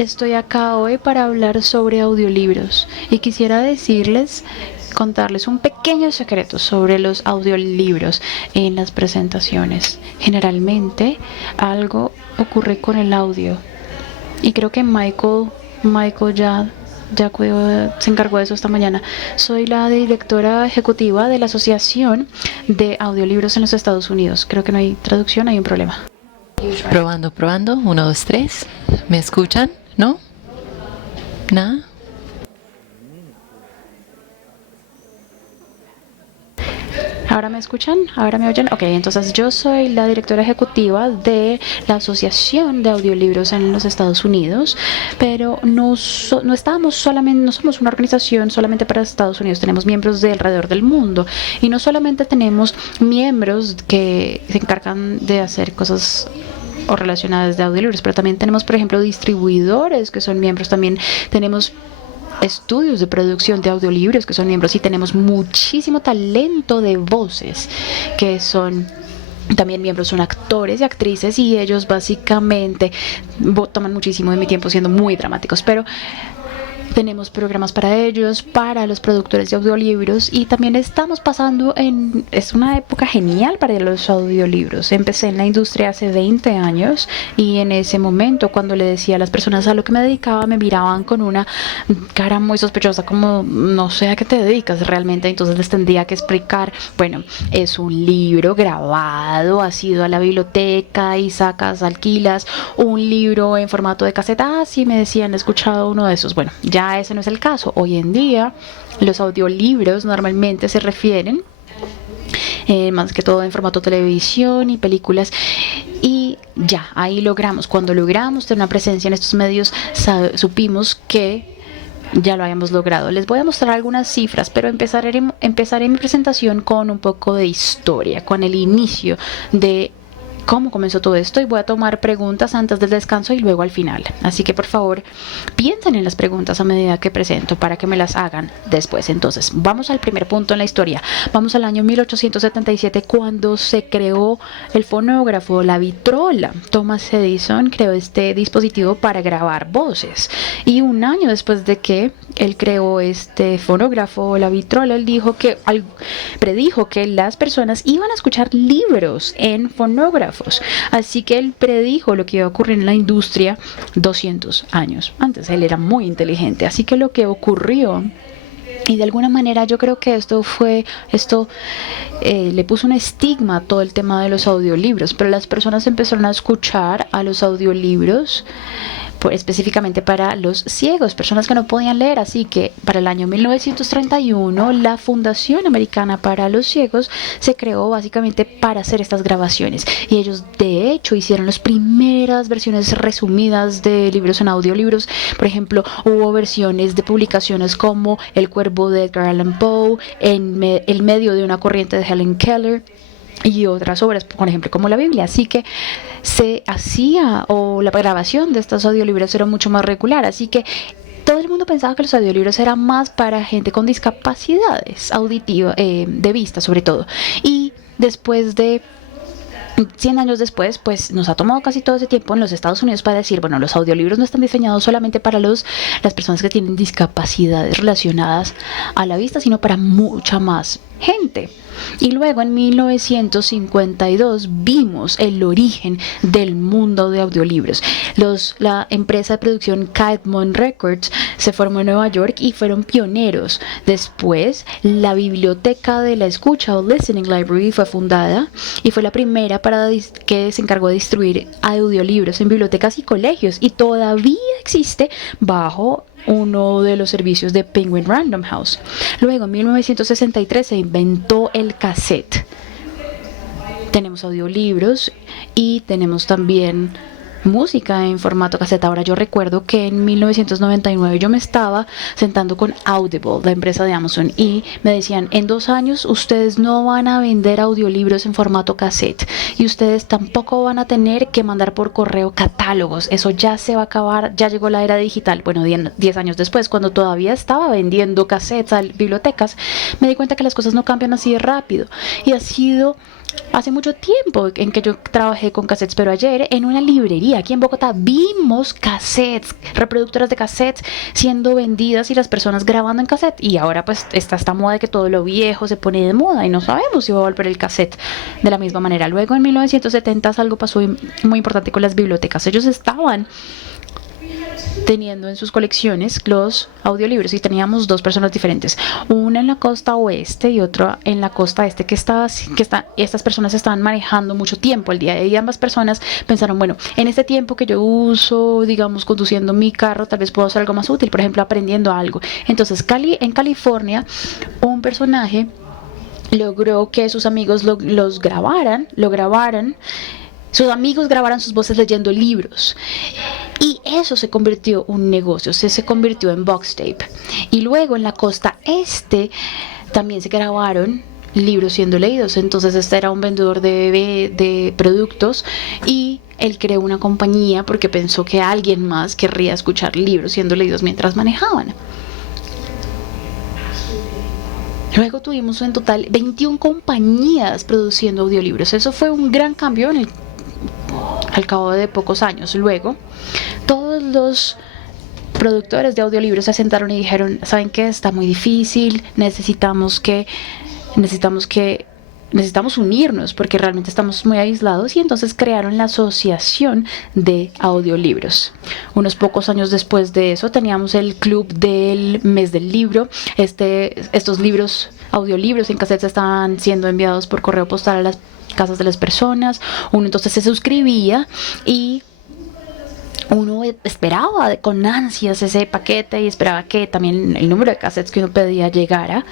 Estoy acá hoy para hablar sobre audiolibros y quisiera contarles un pequeño secreto sobre los audiolibros en las presentaciones. Generalmente algo ocurre con el audio y creo que Michael se encargó de eso esta mañana. Soy la directora ejecutiva de la Asociación de Audiolibros en los Estados Unidos. Creo que no hay traducción, hay un problema. Probando, probando. 1, 2, 3. ¿Me escuchan? ¿No? ¿Nada? ¿Ahora me escuchan? ¿Ahora me oyen? Ok, entonces yo soy la directora ejecutiva de la Asociación de Audiolibros en los Estados Unidos, pero no somos una organización solamente para Estados Unidos, tenemos miembros de alrededor del mundo y no solamente tenemos miembros que se encargan de hacer cosas o relacionadas de audiolibros, pero también tenemos, por ejemplo, distribuidores que son miembros, también tenemos estudios de producción de audiolibros que son miembros y tenemos muchísimo talento de voces que son también miembros, son actores y actrices y ellos básicamente toman muchísimo de mi tiempo siendo muy dramáticos, pero tenemos programas para ellos, para los productores de audiolibros y también estamos es una época genial para los audiolibros. Empecé en la industria hace 20 años y en ese momento cuando le decía a las personas a lo que me dedicaba me miraban con una cara muy sospechosa como no sé a qué te dedicas realmente, entonces les tendría que explicar, bueno, es un libro grabado, has ido a la biblioteca y alquilas un libro en formato de caseta, sí me decían, he escuchado uno de esos, bueno, ya ese no es el caso. Hoy en día los audiolibros normalmente se refieren más que todo en formato televisión y películas y ya, ahí cuando logramos tener una presencia en estos medios, supimos que ya lo habíamos logrado. Les voy a mostrar algunas cifras, pero empezaré mi presentación con un poco de historia, con el inicio de cómo comenzó todo esto y voy a tomar preguntas antes del descanso y luego al final. Así que por favor piensen en las preguntas a medida que presento para que me las hagan después. Entonces vamos al primer punto en la historia. Vamos al año 1877 cuando se creó el fonógrafo, la vitrola. Thomas Edison creó este dispositivo para grabar voces y un año después de que él creó este fonógrafo, la vitrola, él predijo que las personas iban a escuchar libros en fonógrafos. Así que él predijo lo que iba a ocurrir en la industria 200 años antes. Él era muy inteligente. Así que lo que ocurrió, y de alguna manera yo creo que esto le puso un estigma a todo el tema de los audiolibros, pero las personas empezaron a escuchar a los audiolibros específicamente para los ciegos, personas que no podían leer, así que para el año 1931 la Fundación Americana para los Ciegos se creó básicamente para hacer estas grabaciones y ellos de hecho hicieron las primeras versiones resumidas de libros en audiolibros. Por ejemplo, hubo versiones de publicaciones como El Cuervo de Edgar Allan Poe, El medio de una corriente de Helen Keller y otras obras, por ejemplo, como la Biblia. Así que la grabación de estos audiolibros era mucho más regular. Así que todo el mundo pensaba que los audiolibros eran más para gente con discapacidades auditivas, de vista sobre todo. Y después de 100 años después, pues nos ha tomado casi todo ese tiempo en los Estados Unidos para decir, bueno, los audiolibros no están diseñados solamente para las personas que tienen discapacidades relacionadas a la vista, sino para mucha más gente. Y luego en 1952 vimos el origen del mundo de audiolibros. La empresa de producción Caedmon Records se formó en Nueva York y fueron pioneros. Después, la biblioteca de la escucha o Listening Library fue fundada y fue la primera que se encargó de distribuir audiolibros en bibliotecas y colegios y todavía existe bajo uno de los servicios de Penguin Random House. Luego en 1963 se inventó el cassette. Tenemos audiolibros y tenemos también música en formato cassette. Ahora yo recuerdo que en 1999 yo me estaba sentando con Audible, la empresa de Amazon, y me decían, en 2 años ustedes no van a vender audiolibros en formato cassette y ustedes tampoco van a tener que mandar por correo catálogos, eso ya se va a acabar, ya llegó la era digital. Bueno, 10 años después, cuando todavía estaba vendiendo cassettes a bibliotecas, me di cuenta que las cosas no cambian así de rápido y ha sido hace mucho tiempo en que yo trabajé con cassettes, pero ayer en una librería aquí en Bogotá vimos cassettes, reproductoras de cassettes siendo vendidas y las personas grabando en cassette. Y ahora pues está esta moda de que todo lo viejo se pone de moda y no sabemos si va a volver el cassette de la misma manera. Luego en 1970 algo pasó muy importante con las bibliotecas. Ellos estaban teniendo en sus colecciones los audiolibros y teníamos dos personas diferentes, una en la costa oeste y otra en la costa este estas personas estaban manejando mucho tiempo el día y ambas personas pensaron, bueno, en este tiempo que yo uso, digamos, conduciendo mi carro, tal vez puedo hacer algo más útil, por ejemplo, aprendiendo algo. Entonces, en California, un personaje logró que sus amigos lo grabaran, sus amigos grabaran sus voces leyendo libros. Y eso se convirtió en un negocio, se convirtió en box tape. Y luego en la costa este también se grabaron libros siendo leídos. Entonces este era un vendedor de productos y él creó una compañía porque pensó que alguien más querría escuchar libros siendo leídos mientras manejaban. Luego tuvimos en total 21 compañías produciendo audiolibros. Eso fue un gran cambio al cabo de pocos años. Luego, todos los productores de audiolibros se sentaron y dijeron, ¿saben qué? Está muy difícil, necesitamos unirnos porque realmente estamos muy aislados, y entonces crearon la Asociación de Audiolibros. Unos pocos años después de eso teníamos el Club del Mes del Libro. Estos audiolibros en cassette estaban siendo enviados por correo postal a las casas de las personas. Uno entonces se suscribía y uno esperaba con ansias ese paquete y esperaba que también el número de cassettes que uno pedía llegara,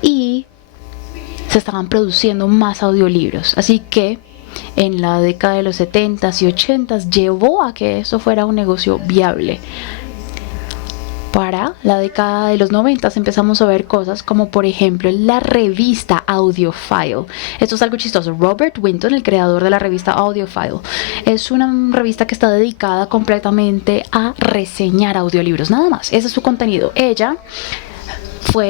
y se estaban produciendo más audiolibros. Así que en la década de los 70s y 80s llevó a que eso fuera un negocio viable. Para la década de los 90s empezamos a ver cosas como, por ejemplo, la revista Audiophile. Esto es algo chistoso. Robert Winton, el creador de la revista Audiophile, es una revista que está dedicada completamente a reseñar audiolibros, nada más. Ese es su contenido. Ella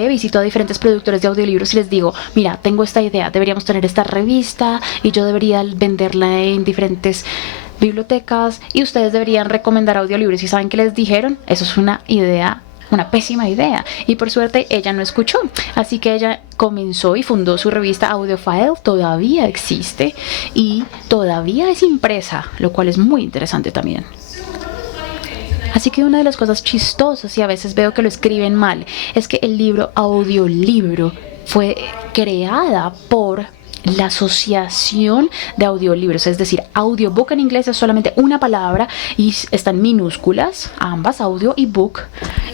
visitó a diferentes productores de audiolibros y les digo, mira, tengo esta idea, deberíamos tener esta revista y yo debería venderla en diferentes bibliotecas y ustedes deberían recomendar audiolibros. ¿Y saben qué les dijeron? Eso es una pésima idea. Y por suerte ella no escuchó. Así que ella comenzó y fundó su revista Audiophile. Todavía existe y todavía es impresa, lo cual es muy interesante también. Así que una de las cosas chistosas, y a veces veo que lo escriben mal, es que el libro audiolibro fue creada por la Asociación de Audiolibros, es decir, audiobook en inglés es solamente una palabra y están minúsculas, ambas, audio y book.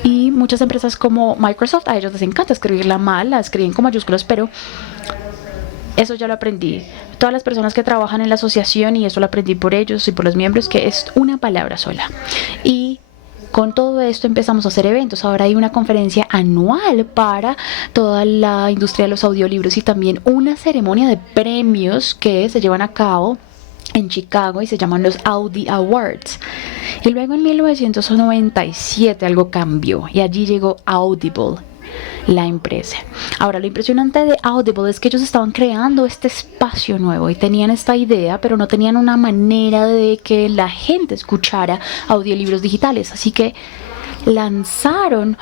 Y muchas empresas como Microsoft, a ellos les encanta escribirla mal, la escriben con mayúsculas, pero eso ya lo aprendí. Todas las personas que trabajan en la asociación, y eso lo aprendí por ellos y por los miembros, que es una palabra sola. Y con todo esto empezamos a hacer eventos. Ahora hay una conferencia anual para toda la industria de los audiolibros y también una ceremonia de premios que se llevan a cabo en Chicago y se llaman los Audi Awards. Y luego en 1997 algo cambió y allí llegó Audible, la empresa. Ahora, lo impresionante de Audible es que ellos estaban creando este espacio nuevo y tenían esta idea, pero no tenían una manera de que la gente escuchara audiolibros digitales. Así que lanzaron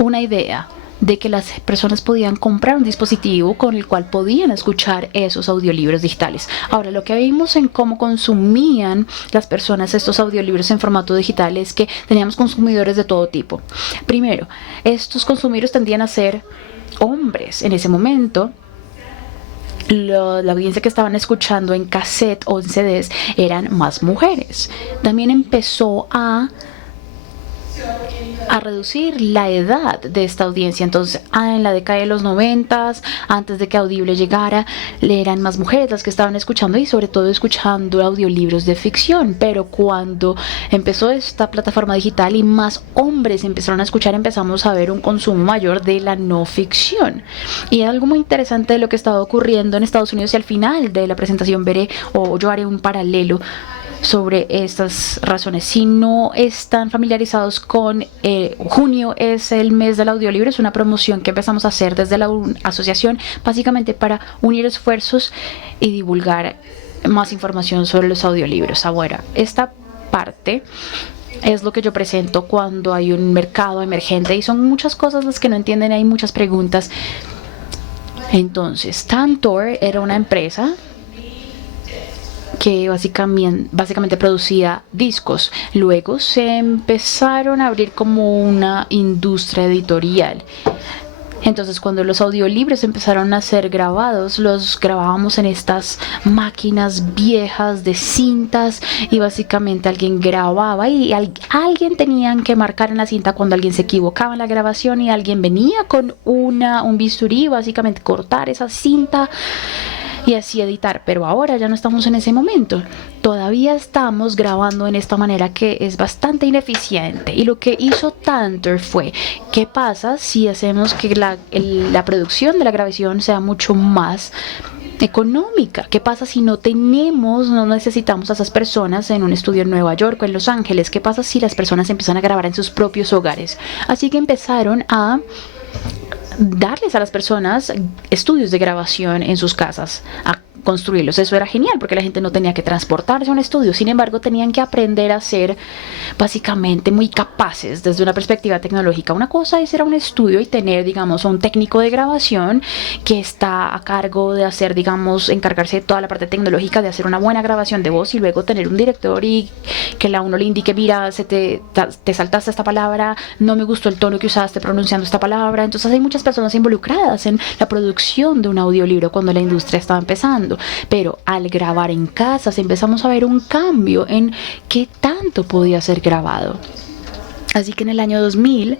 una idea de que las personas podían comprar un dispositivo con el cual podían escuchar esos audiolibros digitales. Ahora, lo que vimos en cómo consumían las personas estos audiolibros en formato digital es que teníamos consumidores de todo tipo. Primero, estos consumidores tendían a ser hombres. En ese momento, la audiencia que estaban escuchando en cassette o en CDs eran más mujeres. También empezó a reducir la edad de esta audiencia. Entonces, en la década de los 90s, antes de que Audible llegara, eran más mujeres las que estaban escuchando y sobre todo escuchando audiolibros de ficción. Pero cuando empezó esta plataforma digital y más hombres empezaron a escuchar, empezamos a ver un consumo mayor de la no ficción. Y algo muy interesante de lo que estaba ocurriendo en Estados Unidos, y al final de la presentación yo haré un paralelo sobre estas razones. Si no están familiarizados con junio es el mes del audiolibro, es una promoción que empezamos a hacer desde la asociación básicamente para unir esfuerzos y divulgar más información sobre los audiolibros. Ahora, esta parte es lo que yo presento cuando hay un mercado emergente y son muchas cosas las que no entienden, hay muchas preguntas. Entonces, Tantor era una empresa que básicamente producía discos. Luego se empezaron a abrir como una industria editorial. Entonces, cuando los audiolibros empezaron a ser grabados, los grabábamos en estas máquinas viejas de cintas y básicamente alguien grababa y alguien tenían que marcar en la cinta cuando alguien se equivocaba en la grabación y alguien venía con un bisturí, básicamente cortar esa cinta y así editar. Pero ahora ya no estamos en ese momento. Todavía estamos grabando en esta manera que es bastante ineficiente. Y lo que hizo Tantor fue, ¿qué pasa si hacemos que la producción de la grabación sea mucho más económica? ¿Qué pasa si no necesitamos a esas personas en un estudio en Nueva York o en Los Ángeles? ¿Qué pasa si las personas empiezan a grabar en sus propios hogares? Así que empezaron a darles a las personas estudios de grabación en sus casas, a construirlos. Eso era genial porque la gente no tenía que transportarse a un estudio. Sin embargo, tenían que aprender a ser básicamente muy capaces desde una perspectiva tecnológica. Una cosa es ir a un estudio y tener, digamos, a un técnico de grabación que está a cargo de hacer, digamos, encargarse de toda la parte tecnológica de hacer una buena grabación de voz y luego tener un director y que a uno le indique, mira, te saltaste esta palabra, no me gustó el tono que usaste pronunciando esta palabra. Entonces hay muchas personas involucradas en la producción de un audiolibro cuando la industria estaba empezando. Pero al grabar en casas empezamos a ver un cambio en qué tanto podía ser grabado. Así que en el año 2000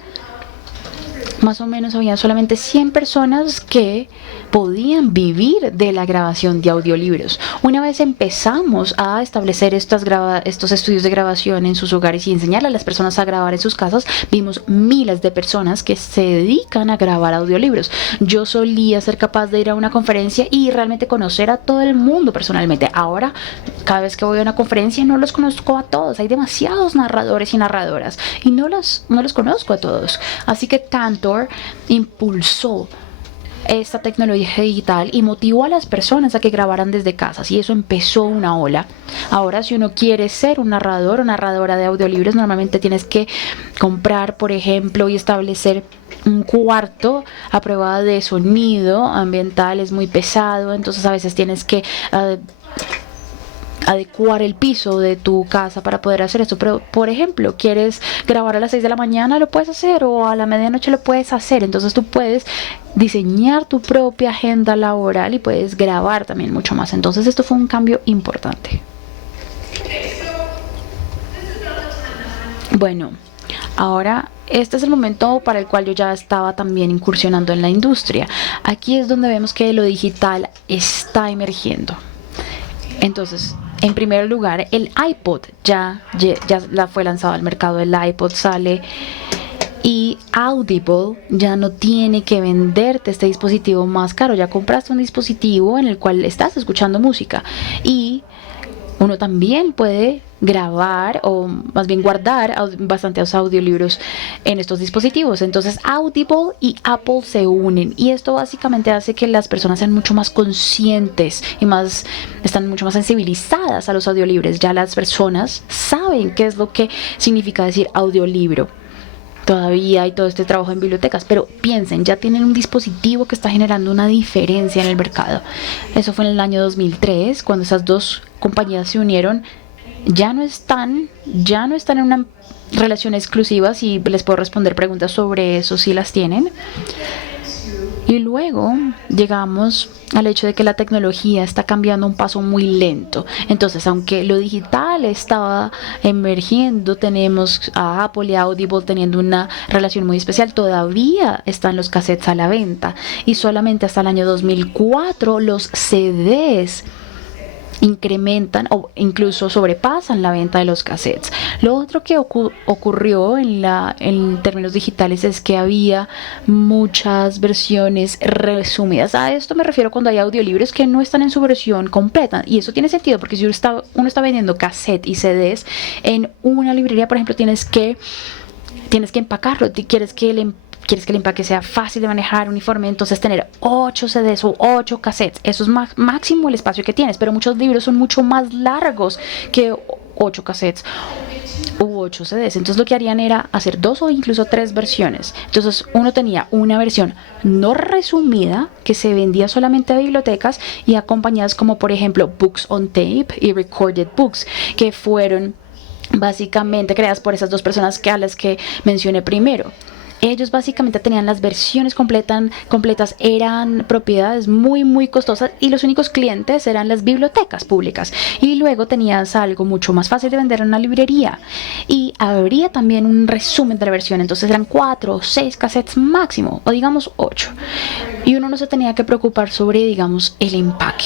más o menos había solamente 100 personas que podían vivir de la grabación de audiolibros. Una vez empezamos a establecer estos estudios de grabación en sus hogares y enseñar a las personas a grabar en sus casas, vimos miles de personas que se dedican a grabar audiolibros. Yo solía ser capaz de ir a una conferencia y realmente conocer a todo el mundo personalmente. Ahora, cada vez que voy a una conferencia no los conozco a todos. Hay demasiados narradores y narradoras y no los conozco a todos. Así que Tantor impulsó esta tecnología digital y motivó a las personas a que grabaran desde casas y eso empezó una ola. Ahora, si uno quiere ser un narrador o narradora de audiolibros, normalmente tienes que comprar, por ejemplo, y establecer un cuarto a prueba de sonido ambiental. Es muy pesado, entonces a veces tienes que adecuar el piso de tu casa para poder hacer esto. Pero, por ejemplo, quieres grabar a las 6 de la mañana, lo puedes hacer, o a la medianoche lo puedes hacer. Entonces tú puedes diseñar tu propia agenda laboral y puedes grabar también mucho más. Entonces esto fue un cambio importante. Bueno, ahora este es el momento para el cual yo ya estaba también incursionando en la industria. Aquí es donde vemos que lo digital está emergiendo. Entonces, en primer lugar, el iPod ya fue lanzado al mercado. El iPod sale y Audible ya no tiene que venderte este dispositivo más caro. Ya compraste un dispositivo en el cual estás escuchando música y uno también puede grabar o más bien guardar bastantes audiolibros en estos dispositivos. Entonces Audible y Apple se unen y esto básicamente hace que las personas sean mucho más conscientes y están mucho más sensibilizadas a los audiolibros. Ya las personas saben qué es lo que significa decir audiolibro. Todavía hay todo este trabajo en bibliotecas, pero piensen, ya tienen un dispositivo que está generando una diferencia en el mercado. Eso fue en el año 2003, cuando esas dos compañías se unieron. Ya no están en una relación exclusiva. Si les puedo responder preguntas sobre eso, si las tienen. Y luego llegamos al hecho de que la tecnología está cambiando a un paso muy lento. Entonces, aunque lo digital estaba emergiendo, tenemos a Apple y a Audible teniendo una relación muy especial. Todavía están los cassettes a la venta. Y solamente hasta el año 2004 los CDs incrementan o incluso sobrepasan la venta de los cassettes. Lo otro que ocurrió en términos digitales es que había muchas versiones resumidas. A esto me refiero cuando hay audiolibros que no están en su versión completa, y eso tiene sentido porque si uno está vendiendo cassette y CDs en una librería, por ejemplo, tienes que empacarlo, quieres que el empaque sea fácil de manejar, uniforme, entonces tener 8 CDs o 8 cassettes, eso es máximo el espacio que tienes, pero muchos libros son mucho más largos que 8 cassettes u 8 CDs, entonces lo que harían era hacer 2 o incluso 3 versiones. Entonces uno tenía una versión no resumida que se vendía solamente a bibliotecas y a compañías como por ejemplo Books on Tape y Recorded Books, que fueron básicamente creadas por esas dos personas a las que mencioné primero. Ellos básicamente tenían las versiones completas, eran propiedades muy costosas y los únicos clientes eran las bibliotecas públicas. Y luego tenías algo mucho más fácil de vender en una librería. Y habría también un resumen de la versión, entonces eran 4 o 6 cassettes máximo, o digamos 8. Y uno no se tenía que preocupar sobre, digamos, el empaque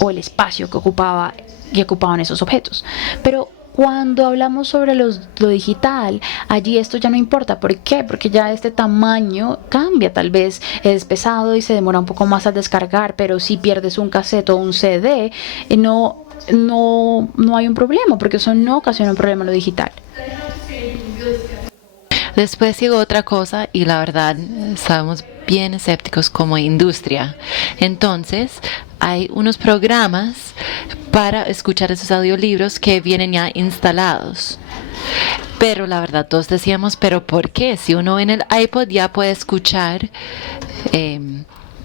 o el espacio que ocupaban esos objetos. Pero cuando hablamos sobre lo digital, allí esto ya no importa. ¿Por qué? Porque ya este tamaño cambia. Tal vez es pesado y se demora un poco más al descargar, pero si pierdes un cassette o un CD, no hay un problema, porque eso no ocasiona un problema en lo digital. Después llegó otra cosa y la verdad estábamos bien escépticos como industria. Entonces hay unos programas para escuchar esos audiolibros que vienen ya instalados. Pero la verdad todos decíamos, ¿pero por qué? Si uno en el iPod ya puede escuchar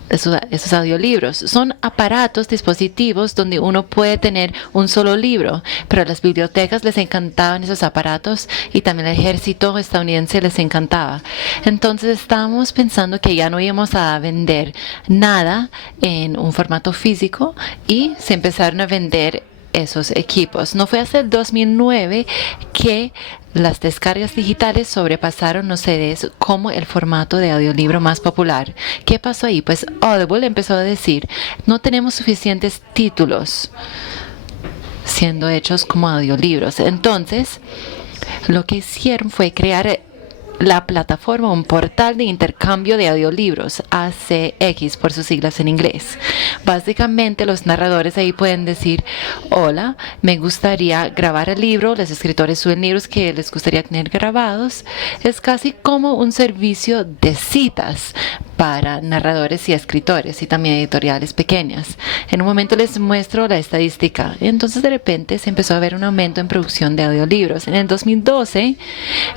esos audiolibros. Son aparatos, dispositivos donde uno puede tener un solo libro, pero a las bibliotecas les encantaban esos aparatos y también al ejército estadounidense les encantaba. Entonces estábamos pensando que ya no íbamos a vender nada en un formato físico y se empezaron a vender esos equipos. No fue hasta el 2009 que las descargas digitales sobrepasaron los CDs como el formato de audiolibro más popular. ¿Qué pasó ahí? Pues Audible empezó a decir, no tenemos suficientes títulos siendo hechos como audiolibros. Entonces, lo que hicieron fue crear la plataforma, un portal de intercambio de audiolibros, ACX por sus siglas en inglés. Básicamente los narradores ahí pueden decir, hola, me gustaría grabar el libro, los escritores suben libros que les gustaría tener grabados. Es casi como un servicio de citas para narradores y escritores y también editoriales pequeñas. En un momento les muestro la estadística. Entonces de repente se empezó a ver un aumento en producción de audiolibros. En el 2012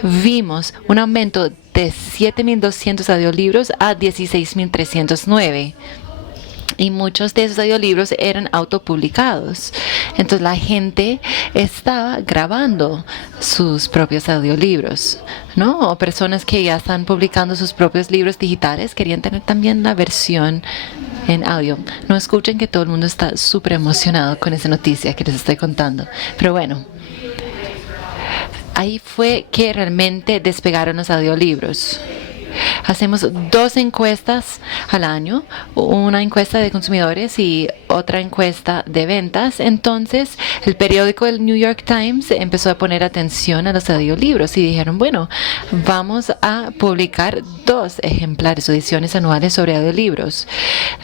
vimos un aumento de 7.200 audiolibros a 16.309. Y muchos de esos audiolibros eran autopublicados. Entonces la gente estaba grabando sus propios audiolibros, ¿no? O personas que ya están publicando sus propios libros digitales querían tener también la versión en audio. No escuchen que todo el mundo está súper emocionado con esa noticia que les estoy contando. Pero bueno, ahí fue que realmente despegaron los audiolibros. Hacemos 2 encuestas al año, una encuesta de consumidores y otra encuesta de ventas. Entonces, el periódico del New York Times empezó a poner atención a los audiolibros y dijeron, bueno, vamos a publicar 2 ejemplares o ediciones anuales sobre audiolibros.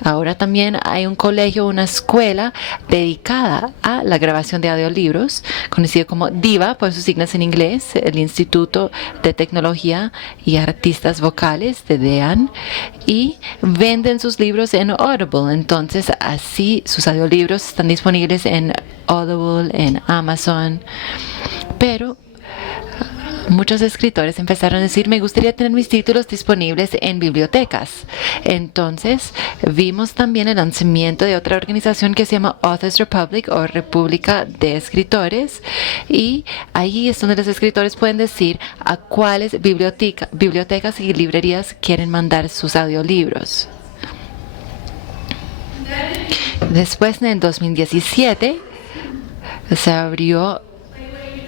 Ahora también hay un colegio, una escuela dedicada a la grabación de audiolibros, conocido como DIVA por sus siglas en inglés, el Instituto de Tecnología y Artistas Vocales de DEAN, y venden sus libros en Audible. Entonces así sus audiolibros están disponibles en Audible, en Amazon. Pero muchos escritores empezaron a decir, me gustaría tener mis títulos disponibles en bibliotecas. Entonces vimos también el lanzamiento de otra organización que se llama Authors Republic o República de Escritores, y ahí es donde los escritores pueden decir a cuáles bibliotecas y librerías quieren mandar sus audiolibros. Después, en el 2017, se abrió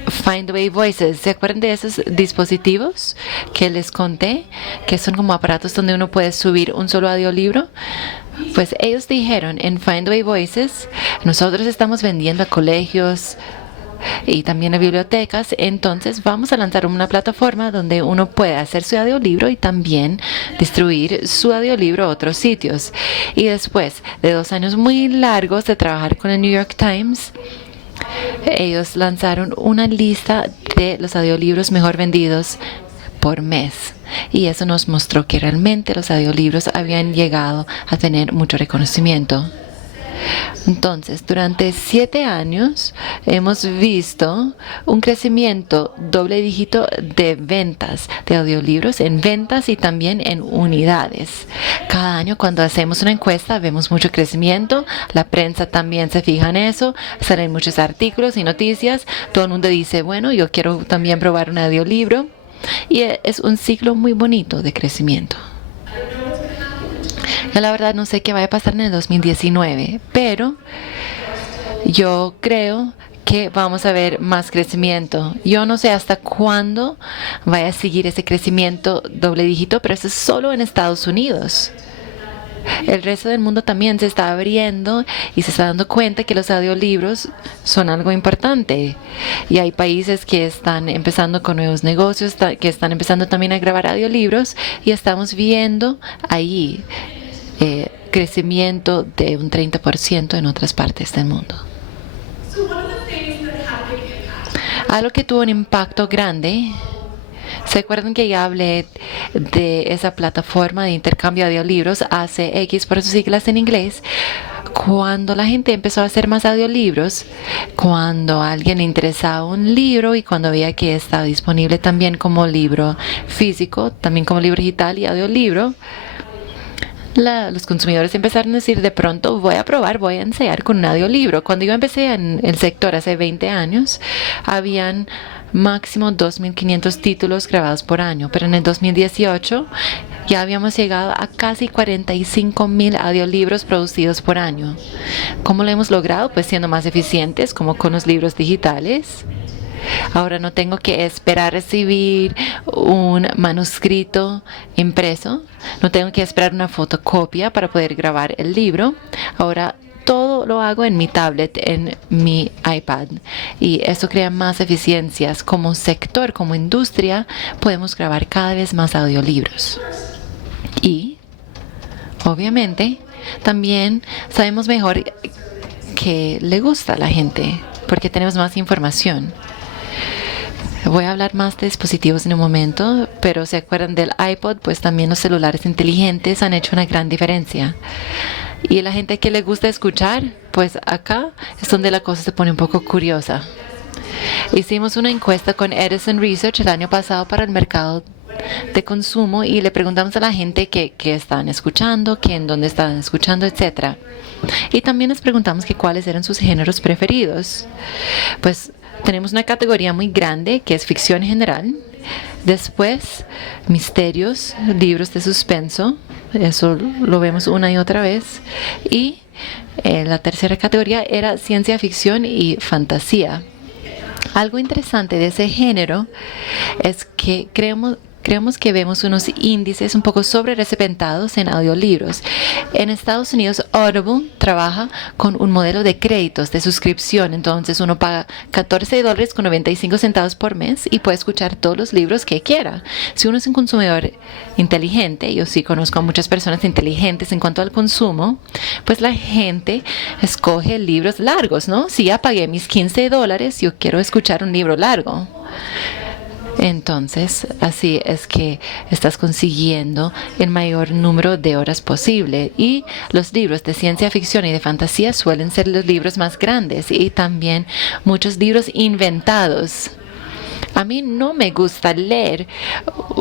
Findaway Voices. ¿Se acuerdan de esos dispositivos que les conté? Que son como aparatos donde uno puede subir un solo audiolibro. Pues ellos dijeron en Findaway Voices, nosotros estamos vendiendo a colegios y también a bibliotecas, entonces vamos a lanzar una plataforma donde uno puede hacer su audiolibro y también distribuir su audiolibro a otros sitios. Y después de 2 años muy largos de trabajar con el New York Times, ellos lanzaron una lista de los audiolibros mejor vendidos por mes. Y eso nos mostró que realmente los audiolibros habían llegado a tener mucho reconocimiento. Entonces, durante 7 años hemos visto un crecimiento doble dígito de ventas de audiolibros, en ventas y también en unidades. Cada año cuando hacemos una encuesta vemos mucho crecimiento, la prensa también se fija en eso, salen muchos artículos y noticias, todo el mundo dice, bueno, yo quiero también probar un audiolibro, y es un ciclo muy bonito de crecimiento. Yo la verdad no sé qué va a pasar en el 2019, pero yo creo que vamos a ver más crecimiento. Yo no sé hasta cuándo vaya a seguir ese crecimiento doble dígito, pero eso es solo en Estados Unidos. El resto del mundo también se está abriendo y se está dando cuenta que los audiolibros son algo importante. Y hay países que están empezando con nuevos negocios, que están empezando también a grabar audiolibros, y estamos viendo ahí crecimiento de un 30% en otras partes del mundo. Algo que tuvo un impacto grande. ¿Se acuerdan que ya hablé de esa plataforma de intercambio de audiolibros, ACX por sus siglas en inglés? Cuando la gente empezó a hacer más audiolibros, cuando a alguien le interesaba un libro y cuando veía que estaba disponible también como libro físico, también como libro digital y audiolibro, los consumidores empezaron a decir, de pronto voy a probar, voy a ensayar con un audiolibro. Cuando yo empecé en el sector hace 20 años, habían máximo 2.500 títulos grabados por año, pero en el 2018 ya habíamos llegado a casi 45.000 audiolibros producidos por año. ¿Cómo lo hemos logrado? Pues siendo más eficientes, como con los libros digitales. Ahora no tengo que esperar recibir un manuscrito impreso, no tengo que esperar una fotocopia para poder grabar el libro. Ahora todo lo hago en mi tablet, en mi iPad, y eso crea más eficiencias. Como sector, como industria, podemos grabar cada vez más audiolibros. Y, obviamente, también sabemos mejor que le gusta a la gente, porque tenemos más información. Voy a hablar más de dispositivos en un momento, pero ¿se acuerdan del iPod? Pues también los celulares inteligentes han hecho una gran diferencia. Y la gente que le gusta escuchar, pues acá es donde la cosa se pone un poco curiosa. Hicimos una encuesta con Edison Research el año pasado para el mercado de consumo y le preguntamos a la gente qué estaban escuchando, en dónde estaban escuchando, etc. Y también les preguntamos cuáles eran sus géneros preferidos. Pues tenemos una categoría muy grande que es ficción general. Después, misterios, libros de suspenso. Eso lo vemos una y otra vez. Y la tercera categoría era ciencia ficción y fantasía. Algo interesante de ese género es que creemos que vemos unos índices un poco sobre representados en audiolibros. En Estados Unidos, Audible trabaja con un modelo de créditos de suscripción. Entonces uno paga $14.95 por mes y puede escuchar todos los libros que quiera. Si uno es un consumidor inteligente, yo sí conozco a muchas personas inteligentes en cuanto al consumo, pues la gente escoge libros largos, ¿no? Si ya pagué mis $15, yo quiero escuchar un libro largo. Entonces, así es que estás consiguiendo el mayor número de horas posible. Y los libros de ciencia ficción y de fantasía suelen ser los libros más grandes y también muchos libros inventados. A mí no me gusta leer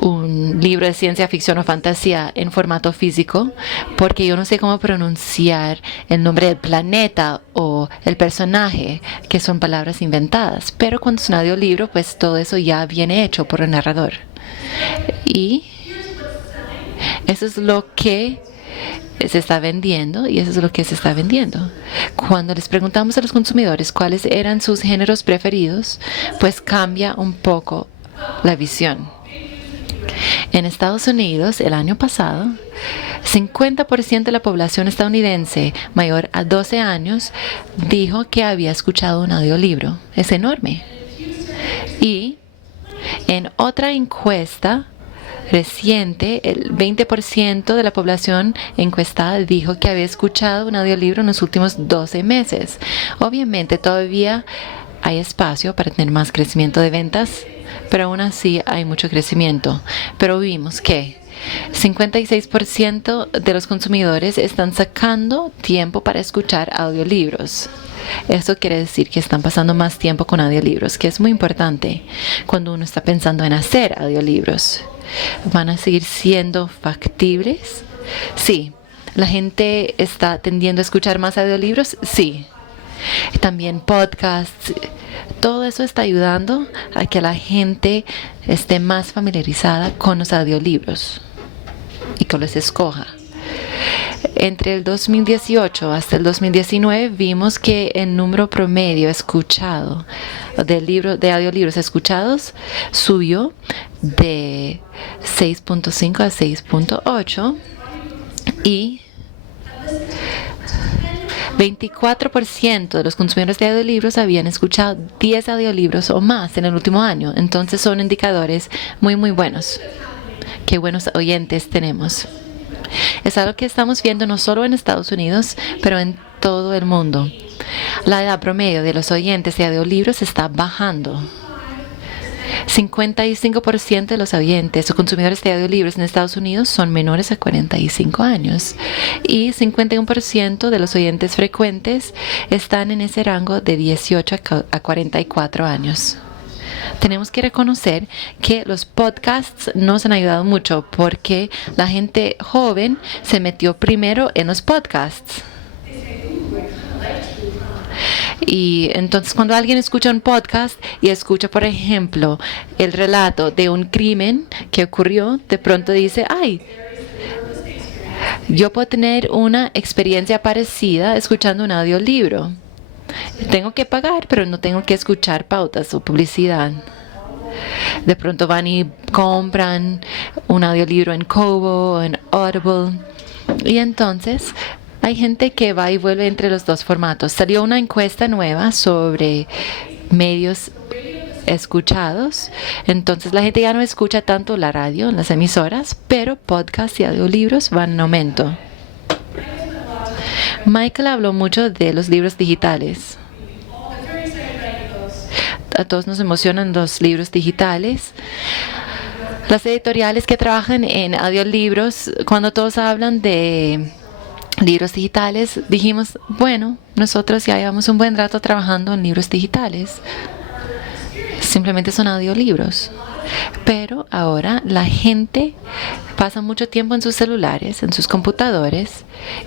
un libro de ciencia ficción o fantasía en formato físico porque yo no sé cómo pronunciar el nombre del planeta o el personaje, que son palabras inventadas. Pero cuando es un audiolibro, pues todo eso ya viene hecho por el narrador. Y eso es lo que se está vendiendo y eso es lo que se está vendiendo. Cuando les preguntamos a los consumidores cuáles eran sus géneros preferidos, pues cambia un poco la visión. En Estados Unidos, el año pasado, 50% de la población estadounidense mayor a 12 años dijo que había escuchado un audiolibro. Es enorme. Y en otra encuesta reciente, el 20% de la población encuestada dijo que había escuchado un audiolibro en los últimos 12 meses. Obviamente, todavía hay espacio para tener más crecimiento de ventas, pero aún así hay mucho crecimiento. Pero vimos que 56% de los consumidores están sacando tiempo para escuchar audiolibros. Eso quiere decir que están pasando más tiempo con audiolibros, que es muy importante cuando uno está pensando en hacer audiolibros. ¿Van a seguir siendo factibles? Sí. ¿La gente está tendiendo a escuchar más audiolibros? Sí. También podcasts. Todo eso está ayudando a que la gente esté más familiarizada con los audiolibros y que los escoja. Entre el 2018 hasta el 2019 vimos que el número promedio escuchado de audiolibros escuchados subió de 6.5 a 6.8 y 24% de los consumidores de audiolibros habían escuchado 10 audiolibros o más en el último año. Entonces son indicadores muy buenos. Qué buenos oyentes tenemos. Es algo que estamos viendo no solo en Estados Unidos, pero en todo el mundo. La edad promedio de los oyentes de audiolibros está bajando. 55% de los oyentes o consumidores de audiolibros en Estados Unidos son menores a 45 años y 51% de los oyentes frecuentes están en ese rango de 18 a 44 años. Tenemos que reconocer que los podcasts nos han ayudado mucho porque la gente joven se metió primero en los podcasts. Y entonces cuando alguien escucha un podcast y escucha, por ejemplo, el relato de un crimen que ocurrió, de pronto dice, ay, yo puedo tener una experiencia parecida escuchando un audiolibro. Tengo que pagar, pero no tengo que escuchar pautas o publicidad. De pronto van y compran un audiolibro en Kobo o en Audible. Y entonces hay gente que va y vuelve entre los dos formatos. Salió una encuesta nueva sobre medios escuchados. Entonces la gente ya no escucha tanto la radio en las emisoras, pero podcasts y audiolibros van en aumento. Michael habló mucho de los libros digitales. A todos nos emocionan los libros digitales. Las editoriales que trabajan en audiolibros, cuando todos hablan de libros digitales, dijimos, bueno, nosotros ya llevamos un buen rato trabajando en libros digitales. Simplemente son audiolibros. Pero ahora la gente pasa mucho tiempo en sus celulares, en sus computadores,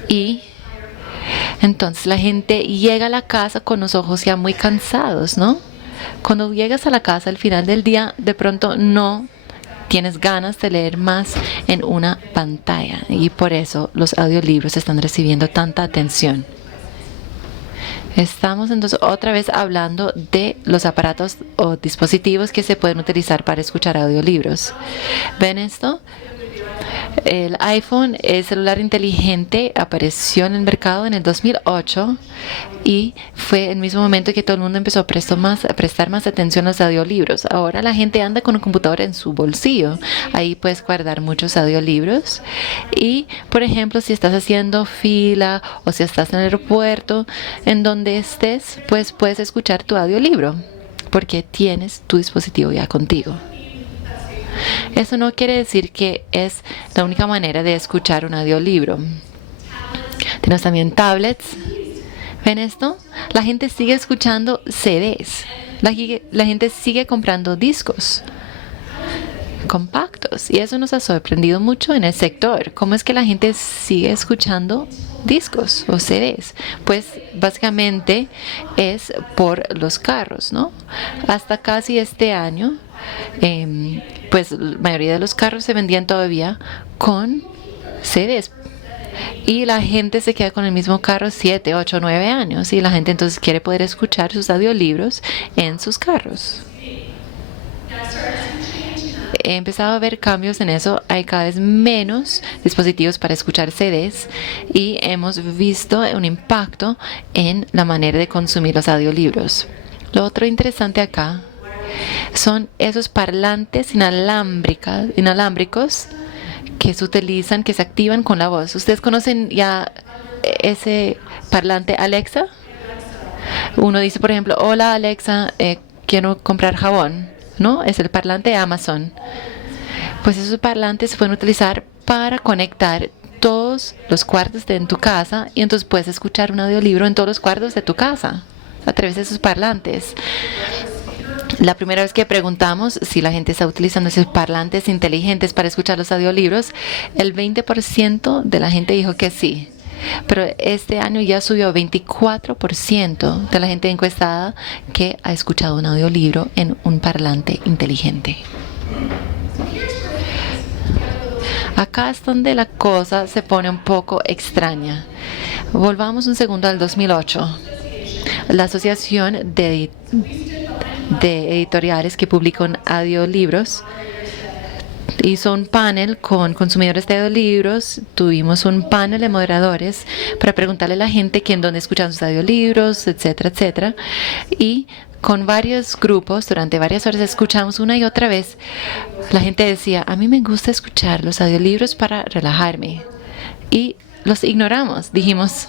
y entonces la gente llega a la casa con los ojos ya muy cansados, ¿no? Cuando llegas a la casa al final del día, de pronto no tienes ganas de leer más en una pantalla, y por eso los audiolibros están recibiendo tanta atención. Estamos entonces otra vez hablando de los aparatos o dispositivos que se pueden utilizar para escuchar audiolibros. ¿Ven esto? El iPhone, el celular inteligente, apareció en el mercado en el 2008 y fue el mismo momento que todo el mundo empezó a prestar más atención a los audiolibros. Ahora la gente anda con un computador en su bolsillo. Ahí puedes guardar muchos audiolibros. Y, por ejemplo, si estás haciendo fila o si estás en el aeropuerto, en donde estés, pues puedes escuchar tu audiolibro porque tienes tu dispositivo ya contigo. Eso no quiere decir que es la única manera de escuchar un audiolibro. Tenemos también tablets. ¿Ven esto? La gente sigue escuchando CDs. La gente sigue comprando discos compactos. Y eso nos ha sorprendido mucho en el sector. ¿Cómo es que la gente sigue escuchando discos o CDs? Pues básicamente es por los carros, ¿no? Hasta casi este año, pues la mayoría de los carros se vendían todavía con CDs. Y la gente se queda con el mismo carro 7, 8, 9 años. Y la gente entonces quiere poder escuchar sus audiolibros en sus carros. he empezado a ver cambios en eso. Hay cada vez menos dispositivos para escuchar CDs y hemos visto un impacto en la manera de consumir los audiolibros. Lo otro interesante acá son esos parlantes inalámbricos que se utilizan, que se activan con la voz. ¿Ustedes conocen ya ese parlante Alexa? Uno dice, por ejemplo, hola Alexa, quiero comprar jabón, ¿no? Es el parlante de Amazon. Pues esos parlantes se pueden utilizar para conectar todos los cuartos en tu casa y entonces puedes escuchar un audiolibro en todos los cuartos de tu casa a través de esos parlantes. La primera vez que preguntamos si la gente está utilizando esos parlantes inteligentes para escuchar los audiolibros, el 20% de la gente dijo que sí. Pero este año ya subió 24% de la gente encuestada que ha escuchado un audiolibro en un parlante inteligente. Acá es donde la cosa se pone un poco extraña. Volvamos un segundo al 2008. La Asociación de Editoriales que publican audiolibros hizo un panel con consumidores de audiolibros. Tuvimos un panel de moderadores para preguntarle a la gente que en dónde escuchan sus audiolibros, etcétera, etcétera. Y con varios grupos, durante varias horas escuchamos una y otra vez. La gente decía, a mí me gusta escuchar los audiolibros para relajarme. Y los ignoramos. Dijimos,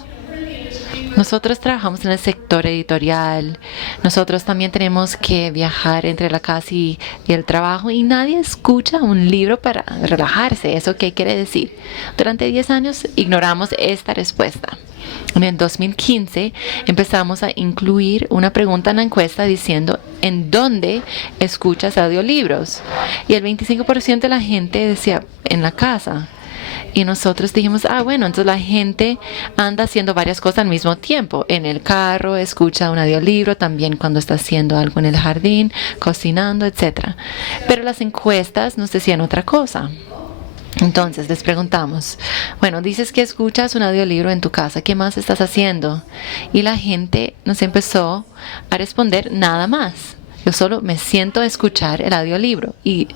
nosotros trabajamos en el sector editorial, nosotros también tenemos que viajar entre la casa y el trabajo y nadie escucha un libro para relajarse. ¿Eso qué quiere decir? Durante 10 años ignoramos esta respuesta. En el 2015 empezamos a incluir una pregunta en la encuesta diciendo ¿en dónde escuchas audiolibros? Y el 25% de la gente decía en la casa. Y nosotros dijimos, bueno, entonces la gente anda haciendo varias cosas al mismo tiempo. En el carro, escucha un audiolibro, también cuando está haciendo algo en el jardín, cocinando, etc. Pero las encuestas nos decían otra cosa. Entonces les preguntamos, bueno, dices que escuchas un audiolibro en tu casa, ¿qué más estás haciendo? Y la gente nos empezó a responder nada más. Yo solo me siento a escuchar el audiolibro. Y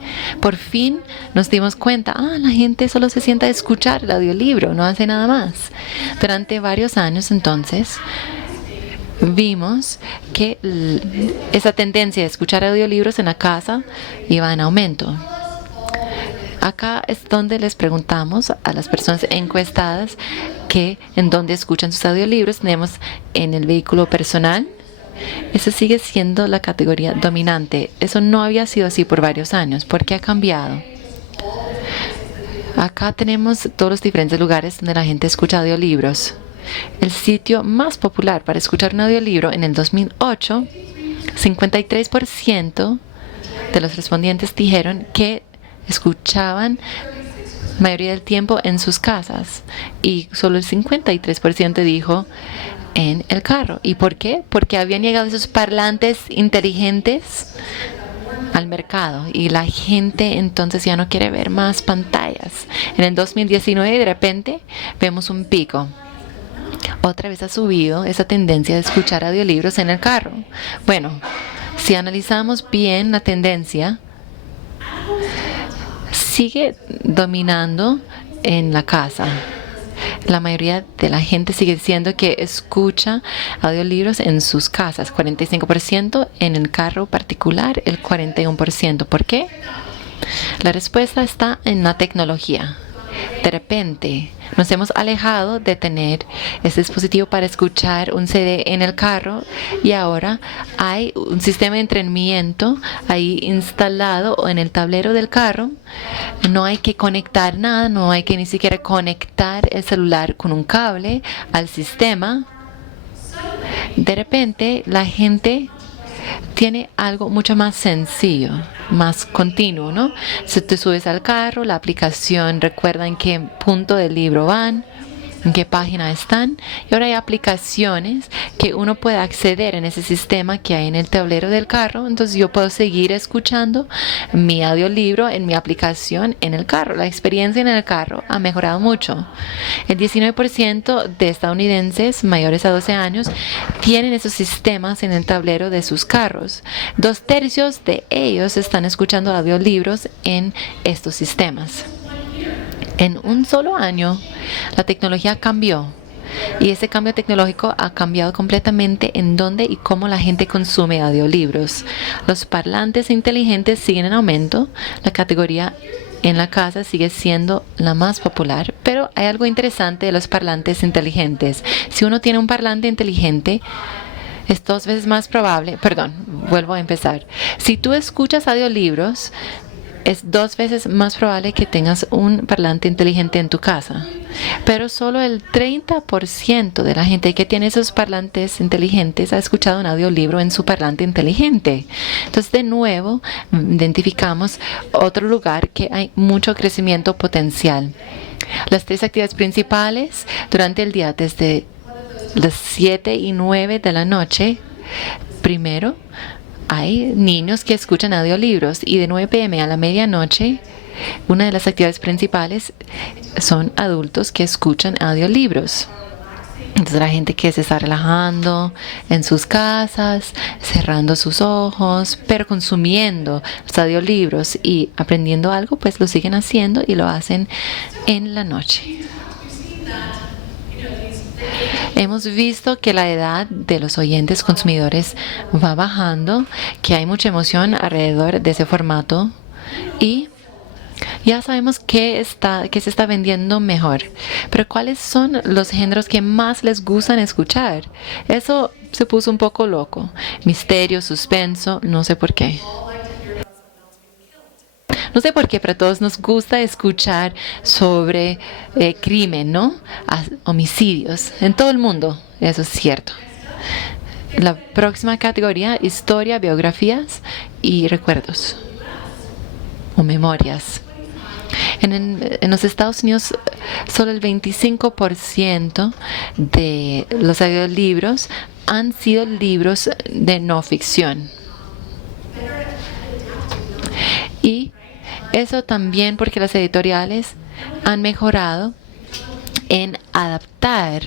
por fin nos dimos cuenta, la gente solo se sienta a escuchar el audiolibro, no hace nada más. Durante varios años entonces vimos que esa tendencia de escuchar audiolibros en la casa iba en aumento. Acá es donde les preguntamos a las personas encuestadas que en dónde escuchan sus audiolibros. Tenemos en el vehículo personal. Eso sigue siendo la categoría dominante. Eso no había sido así por varios años. ¿Por qué ha cambiado? Acá tenemos todos los diferentes lugares donde la gente escucha audiolibros. El sitio más popular para escuchar un audiolibro en el 2008, 53% de los respondientes dijeron que escuchaban la mayoría del tiempo en sus casas y solo el 53% dijo en el carro. ¿Y por qué? Porque habían llegado esos parlantes inteligentes al mercado y la gente entonces ya no quiere ver más pantallas. En el 2019 de repente vemos un pico. Otra vez ha subido esa tendencia de escuchar audiolibros en el carro. Bueno, si analizamos bien la tendencia, sigue dominando en la casa. La mayoría de la gente sigue diciendo que escucha audiolibros en sus casas, 45%, en el carro particular, el 41%. ¿Por qué? La respuesta está en la tecnología. De repente nos hemos alejado de tener ese dispositivo para escuchar un CD en el carro y ahora hay un sistema de entretenimiento ahí instalado en el tablero del carro. No hay que conectar nada, no hay que ni siquiera conectar el celular con un cable al sistema. De repente la gente tiene algo mucho más sencillo, más continuo, ¿no? Si te subes al carro, la aplicación recuerda en qué punto del libro van, en qué página están. Y ahora hay aplicaciones que uno puede acceder en ese sistema que hay en el tablero del carro. Entonces yo puedo seguir escuchando mi audiolibro en mi aplicación en el carro. La experiencia en el carro ha mejorado mucho. El 19% de estadounidenses mayores a 12 años tienen esos sistemas en el tablero de sus carros. 2/3 de ellos están escuchando audiolibros en estos sistemas. En un solo año, la tecnología cambió. Y ese cambio tecnológico ha cambiado completamente en dónde y cómo la gente consume audiolibros. Los parlantes inteligentes siguen en aumento. La categoría en la casa sigue siendo la más popular. Pero hay algo interesante de los parlantes inteligentes. Si uno tiene un parlante inteligente, es 2 veces más probable, vuelvo a empezar. Si tú escuchas audiolibros, es 2 veces más probable que tengas un parlante inteligente en tu casa. Pero solo el 30% de la gente que tiene esos parlantes inteligentes ha escuchado un audiolibro en su parlante inteligente. Entonces, de nuevo, identificamos otro lugar que hay mucho crecimiento potencial. Las 3 actividades principales durante el día, desde las 7 y 9 de la noche. Primero, hay niños que escuchan audiolibros y de 9 p.m. a la medianoche, una de las actividades principales son adultos que escuchan audiolibros. Entonces la gente que se está relajando en sus casas, cerrando sus ojos, pero consumiendo los audiolibros y aprendiendo algo, pues lo siguen haciendo y lo hacen en la noche. Hemos visto que la edad de los oyentes consumidores va bajando, que hay mucha emoción alrededor de ese formato y ya sabemos qué se está vendiendo mejor. Pero ¿cuáles son los géneros que más les gustan escuchar? Eso se puso un poco loco. Misterio, suspenso, no sé por qué. No sé por qué, pero a todos nos gusta escuchar sobre crimen, ¿no? Homicidios en todo el mundo, eso es cierto. La próxima categoría, historia, biografías y recuerdos o memorias. En los Estados Unidos, solo el 25% de los audiolibros han sido libros de no ficción. Y eso también porque las editoriales han mejorado en adaptar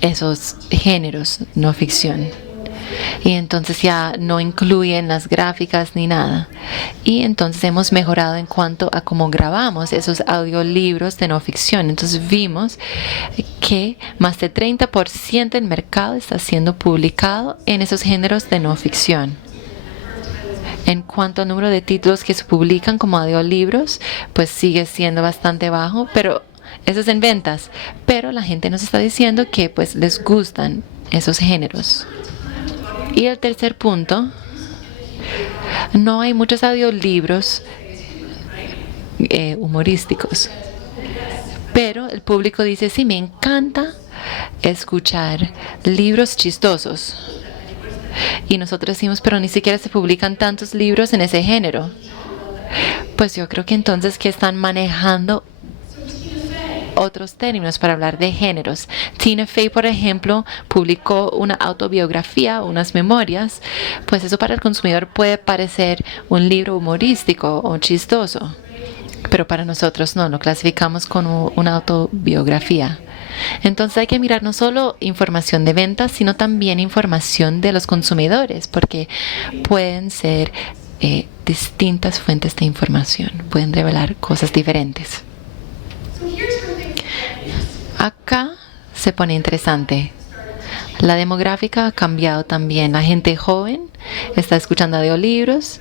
esos géneros no ficción. Y entonces ya no incluyen las gráficas ni nada. Y entonces hemos mejorado en cuanto a cómo grabamos esos audiolibros de no ficción. Entonces vimos que más del 30% del mercado está siendo publicado en esos géneros de no ficción. En cuanto al número de títulos que se publican como audiolibros, pues sigue siendo bastante bajo, pero eso es en ventas. Pero la gente nos está diciendo que pues les gustan esos géneros. Y el tercer punto, no hay muchos audiolibros humorísticos. Pero el público dice, sí, me encanta escuchar libros chistosos. Y nosotros decimos, pero ni siquiera se publican tantos libros en ese género. Pues yo creo que entonces que están manejando otros términos para hablar de géneros. Tina Fey, por ejemplo, publicó una autobiografía, unas memorias. Pues eso para el consumidor puede parecer un libro humorístico o chistoso. Pero para nosotros no, lo clasificamos como una autobiografía. Entonces hay que mirar no solo información de ventas, sino también información de los consumidores, porque pueden ser distintas fuentes de información, pueden revelar cosas diferentes. Acá se pone interesante. La demográfica ha cambiado también. La gente joven está escuchando audiolibros.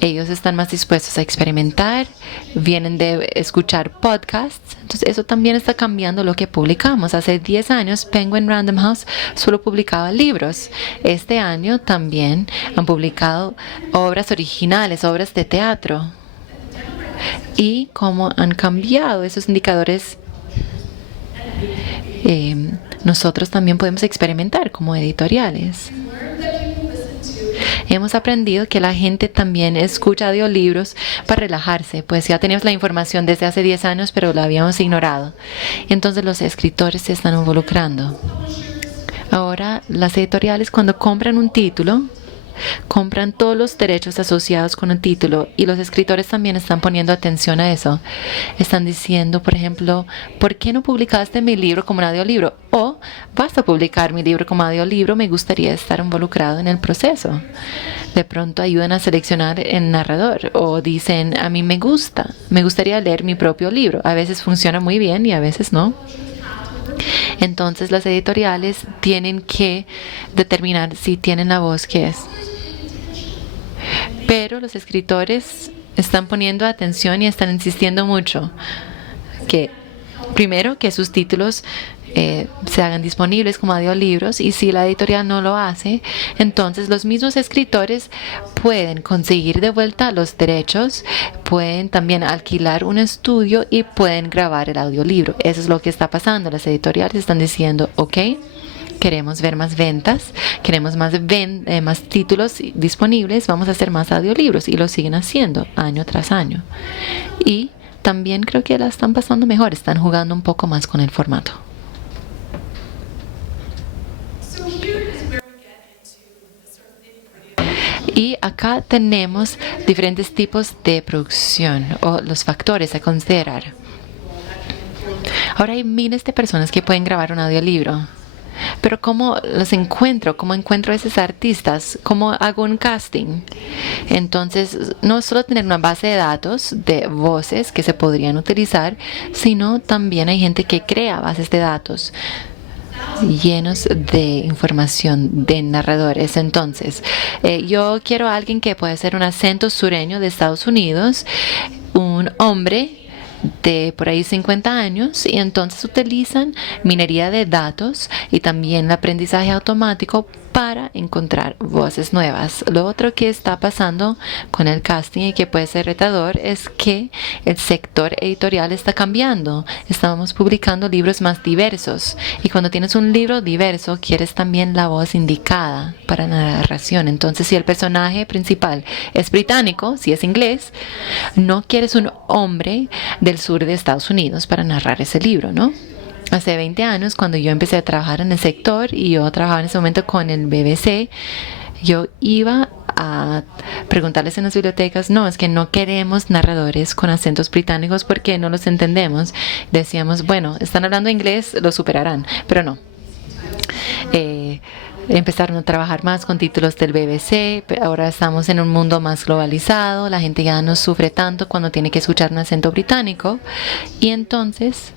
Ellos están más dispuestos a experimentar. Vienen de escuchar podcasts. Entonces eso también está cambiando lo que publicamos. Hace 10 años Penguin Random House solo publicaba libros. Este año también han publicado obras originales, obras de teatro. Y cómo han cambiado esos indicadores, nosotros también podemos experimentar como editoriales. Hemos aprendido que la gente también escucha audiolibros para relajarse, pues ya teníamos la información desde hace 10 años, pero la habíamos ignorado. Entonces los escritores se están involucrando. Ahora, las editoriales cuando compran un título, compran todos los derechos asociados con el título y los escritores también están poniendo atención a eso. Están diciendo, por ejemplo, ¿por qué no publicaste mi libro como un audiolibro? O, vas a publicar mi libro como audiolibro, me gustaría estar involucrado en el proceso. De pronto ayudan a seleccionar el narrador o dicen, a mí me gustaría leer mi propio libro. A veces funciona muy bien y a veces no. Entonces las editoriales tienen que determinar si tienen la voz que es. Pero los escritores están poniendo atención y están insistiendo mucho que, primero, que sus títulos se hagan disponibles como audiolibros, y si la editorial no lo hace, entonces los mismos escritores pueden conseguir de vuelta los derechos, pueden también alquilar un estudio y pueden grabar el audiolibro. Eso es lo que está pasando. Las editoriales están diciendo, ok, queremos ver más ventas, queremos más títulos disponibles, vamos a hacer más audiolibros, y lo siguen haciendo año tras año. Y también creo que la están pasando mejor, están jugando un poco más con el formato. Y acá tenemos diferentes tipos de producción o los factores a considerar. Ahora hay miles de personas que pueden grabar un audiolibro. Pero ¿cómo los encuentro? ¿Cómo encuentro a esos artistas? ¿Cómo hago un casting? Entonces, no solo tener una base de datos de voces que se podrían utilizar, sino también hay gente que crea bases de datos llenos de información de narradores. Entonces, yo quiero a alguien que pueda ser un acento sureño de Estados Unidos, un hombre de por ahí 50 años, y entonces utilizan minería de datos y también el aprendizaje automático para encontrar voces nuevas. Lo otro que está pasando con el casting y que puede ser retador es que el sector editorial está cambiando. Estamos publicando libros más diversos, y cuando tienes un libro diverso quieres también la voz indicada para la narración. Entonces, si el personaje principal es británico, si es inglés, no quieres un hombre del sur de Estados Unidos para narrar ese libro, ¿no? Hace 20 años, cuando yo empecé a trabajar en el sector y yo trabajaba en ese momento con el BBC, yo iba a preguntarles en las bibliotecas, no, es que no queremos narradores con acentos británicos porque no los entendemos. Decíamos, bueno, están hablando inglés, lo superarán, pero no. Empezaron a trabajar más con títulos del BBC. Ahora estamos en un mundo más globalizado, la gente ya no sufre tanto cuando tiene que escuchar un acento británico, y entonces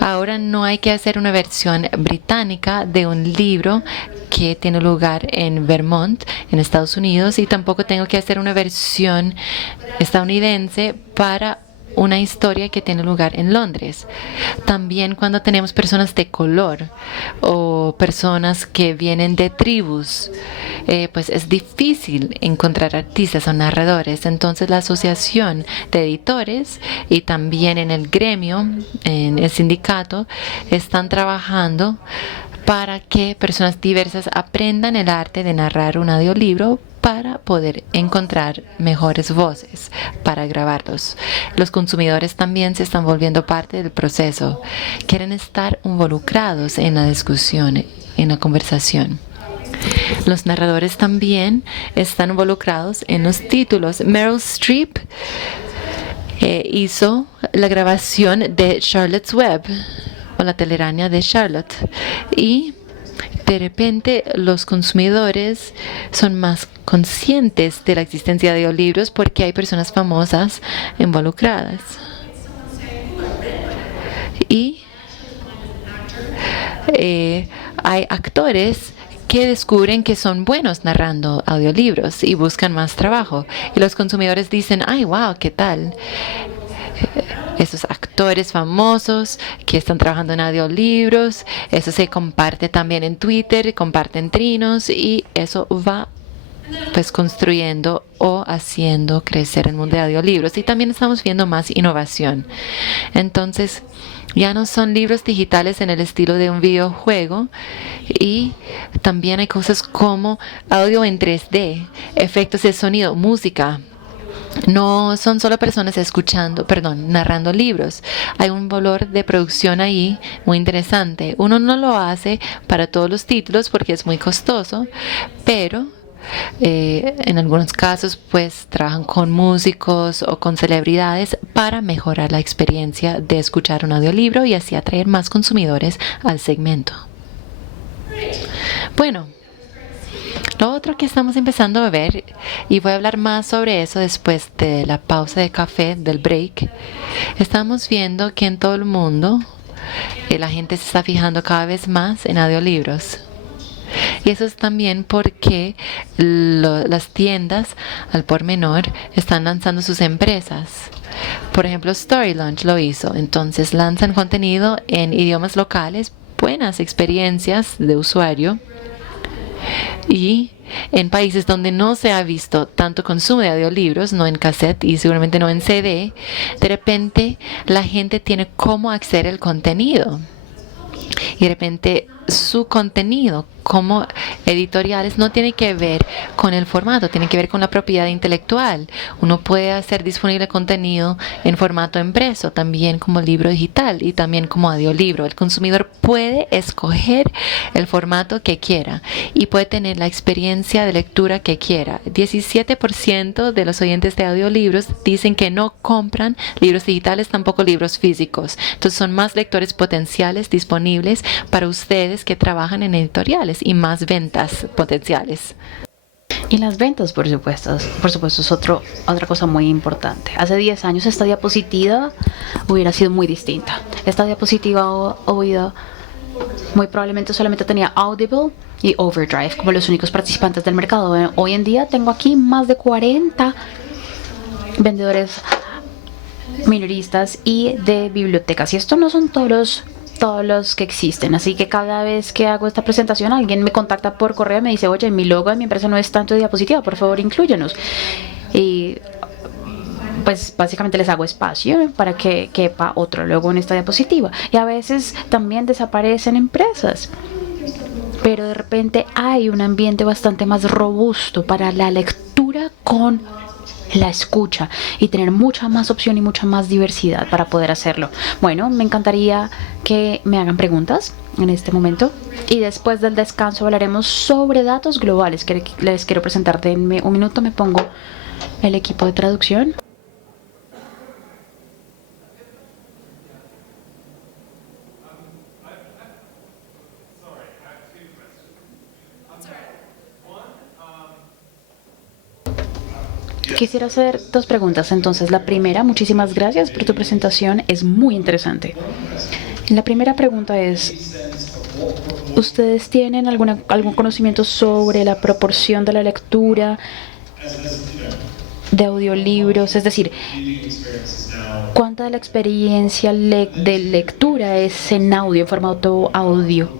ahora no hay que hacer una versión británica de un libro que tiene lugar en Vermont, en Estados Unidos, y tampoco tengo que hacer una versión estadounidense para una historia que tiene lugar en Londres. También cuando tenemos personas de color o personas que vienen de tribus, pues es difícil encontrar artistas o narradores. Entonces la asociación de editores y también en el gremio, en el sindicato, están trabajando para que personas diversas aprendan el arte de narrar un audiolibro para poder encontrar mejores voces para grabarlos. Los consumidores también se están volviendo parte del proceso. Quieren estar involucrados en la discusión, en la conversación. Los narradores también están involucrados en los títulos. Meryl Streep hizo la grabación de Charlotte's Web, o la telaraña de Charlotte, y de repente los consumidores son más conscientes de la existencia de audiolibros porque hay personas famosas involucradas. Y hay actores que descubren que son buenos narrando audiolibros y buscan más trabajo. Y los consumidores dicen, ay, wow, ¿qué tal? Esos actores famosos que están trabajando en audiolibros, eso se comparte también en Twitter, comparten trinos, y eso va pues construyendo o haciendo crecer el mundo de audiolibros. Y también estamos viendo más innovación. Entonces, ya no son libros digitales en el estilo de un videojuego, y también hay cosas como audio en 3D, efectos de sonido, música. No son solo personas narrando libros. Hay un valor de producción ahí muy interesante. Uno no lo hace para todos los títulos porque es muy costoso, pero en algunos casos pues trabajan con músicos o con celebridades para mejorar la experiencia de escuchar un audiolibro y así atraer más consumidores al segmento. Bueno, lo otro que estamos empezando a ver, y voy a hablar más sobre eso después de la pausa de café, del break, estamos viendo que en todo el mundo la gente se está fijando cada vez más en audiolibros. Y eso es también porque las tiendas al por menor están lanzando sus empresas. Por ejemplo, Story Launch lo hizo. Entonces lanzan contenido en idiomas locales, buenas experiencias de usuario. Y en países donde no se ha visto tanto consumo de audiolibros, no en cassette y seguramente no en CD, de repente la gente tiene cómo acceder al contenido. Y de repente su contenido como editoriales no tiene que ver con el formato, tiene que ver con la propiedad intelectual. Uno puede hacer disponible contenido en formato impreso, también como libro digital y también como audiolibro. El consumidor puede escoger el formato que quiera y puede tener la experiencia de lectura que quiera. 17% de los oyentes de audiolibros dicen que no compran libros digitales, tampoco libros físicos. Entonces son más lectores potenciales disponibles para ustedes que trabajan en editoriales y más ventas potenciales. Y las ventas, por supuesto, es otra cosa muy importante. Hace 10 años esta diapositiva hubiera sido muy distinta. Esta diapositiva oída muy probablemente solamente tenía Audible y Overdrive como los únicos participantes del mercado. Hoy en día tengo aquí más de 40 vendedores minoristas y de bibliotecas. Y estos no son todos los que existen, así que cada vez que hago esta presentación alguien me contacta por correo y me dice: oye, mi logo de mi empresa no es tanto de diapositiva, por favor inclúyenos. Y pues básicamente les hago espacio para que quepa otro logo en esta diapositiva. Y a veces también desaparecen empresas, pero de repente hay un ambiente bastante más robusto para la lectura con la escucha y tener mucha más opción y mucha más diversidad para poder hacerlo. Bueno, me encantaría que me hagan preguntas en este momento y después del descanso hablaremos sobre datos globales que les quiero presentar. Denme un minuto, me pongo el equipo de traducción. Quisiera hacer 2 preguntas. Entonces, la primera, muchísimas gracias por tu presentación, es muy interesante. La primera pregunta es: ¿ustedes tienen algún conocimiento sobre la proporción de la lectura de audiolibros? Es decir, ¿cuánta de la experiencia de lectura es en audio, en formato audio?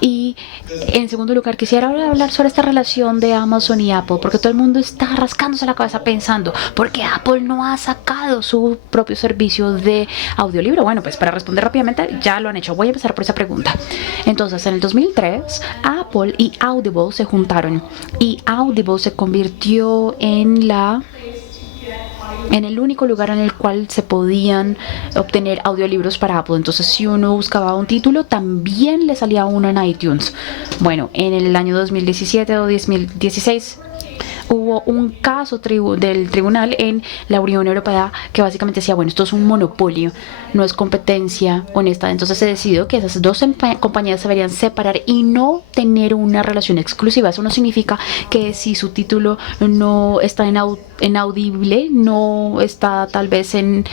Y en segundo lugar, quisiera hablar sobre esta relación de Amazon y Apple, porque todo el mundo está rascándose la cabeza pensando: ¿por qué Apple no ha sacado su propio servicio de audiolibro? Bueno, pues para responder rápidamente, ya lo han hecho. Voy a empezar por esa pregunta. Entonces, en el 2003, Apple y Audible se juntaron y Audible se convirtió en el único lugar en el cual se podían obtener audiolibros para Apple. Entonces, si uno buscaba un título, también le salía uno en iTunes. Bueno, en el año 2017 o 2016 hubo un caso del tribunal en la Unión Europea que básicamente decía: bueno, esto es un monopolio, no es competencia honesta. Entonces se decidió que esas dos compañías se deberían separar y no tener una relación exclusiva. Eso no significa que si su título no está en Audible, no está tal vez en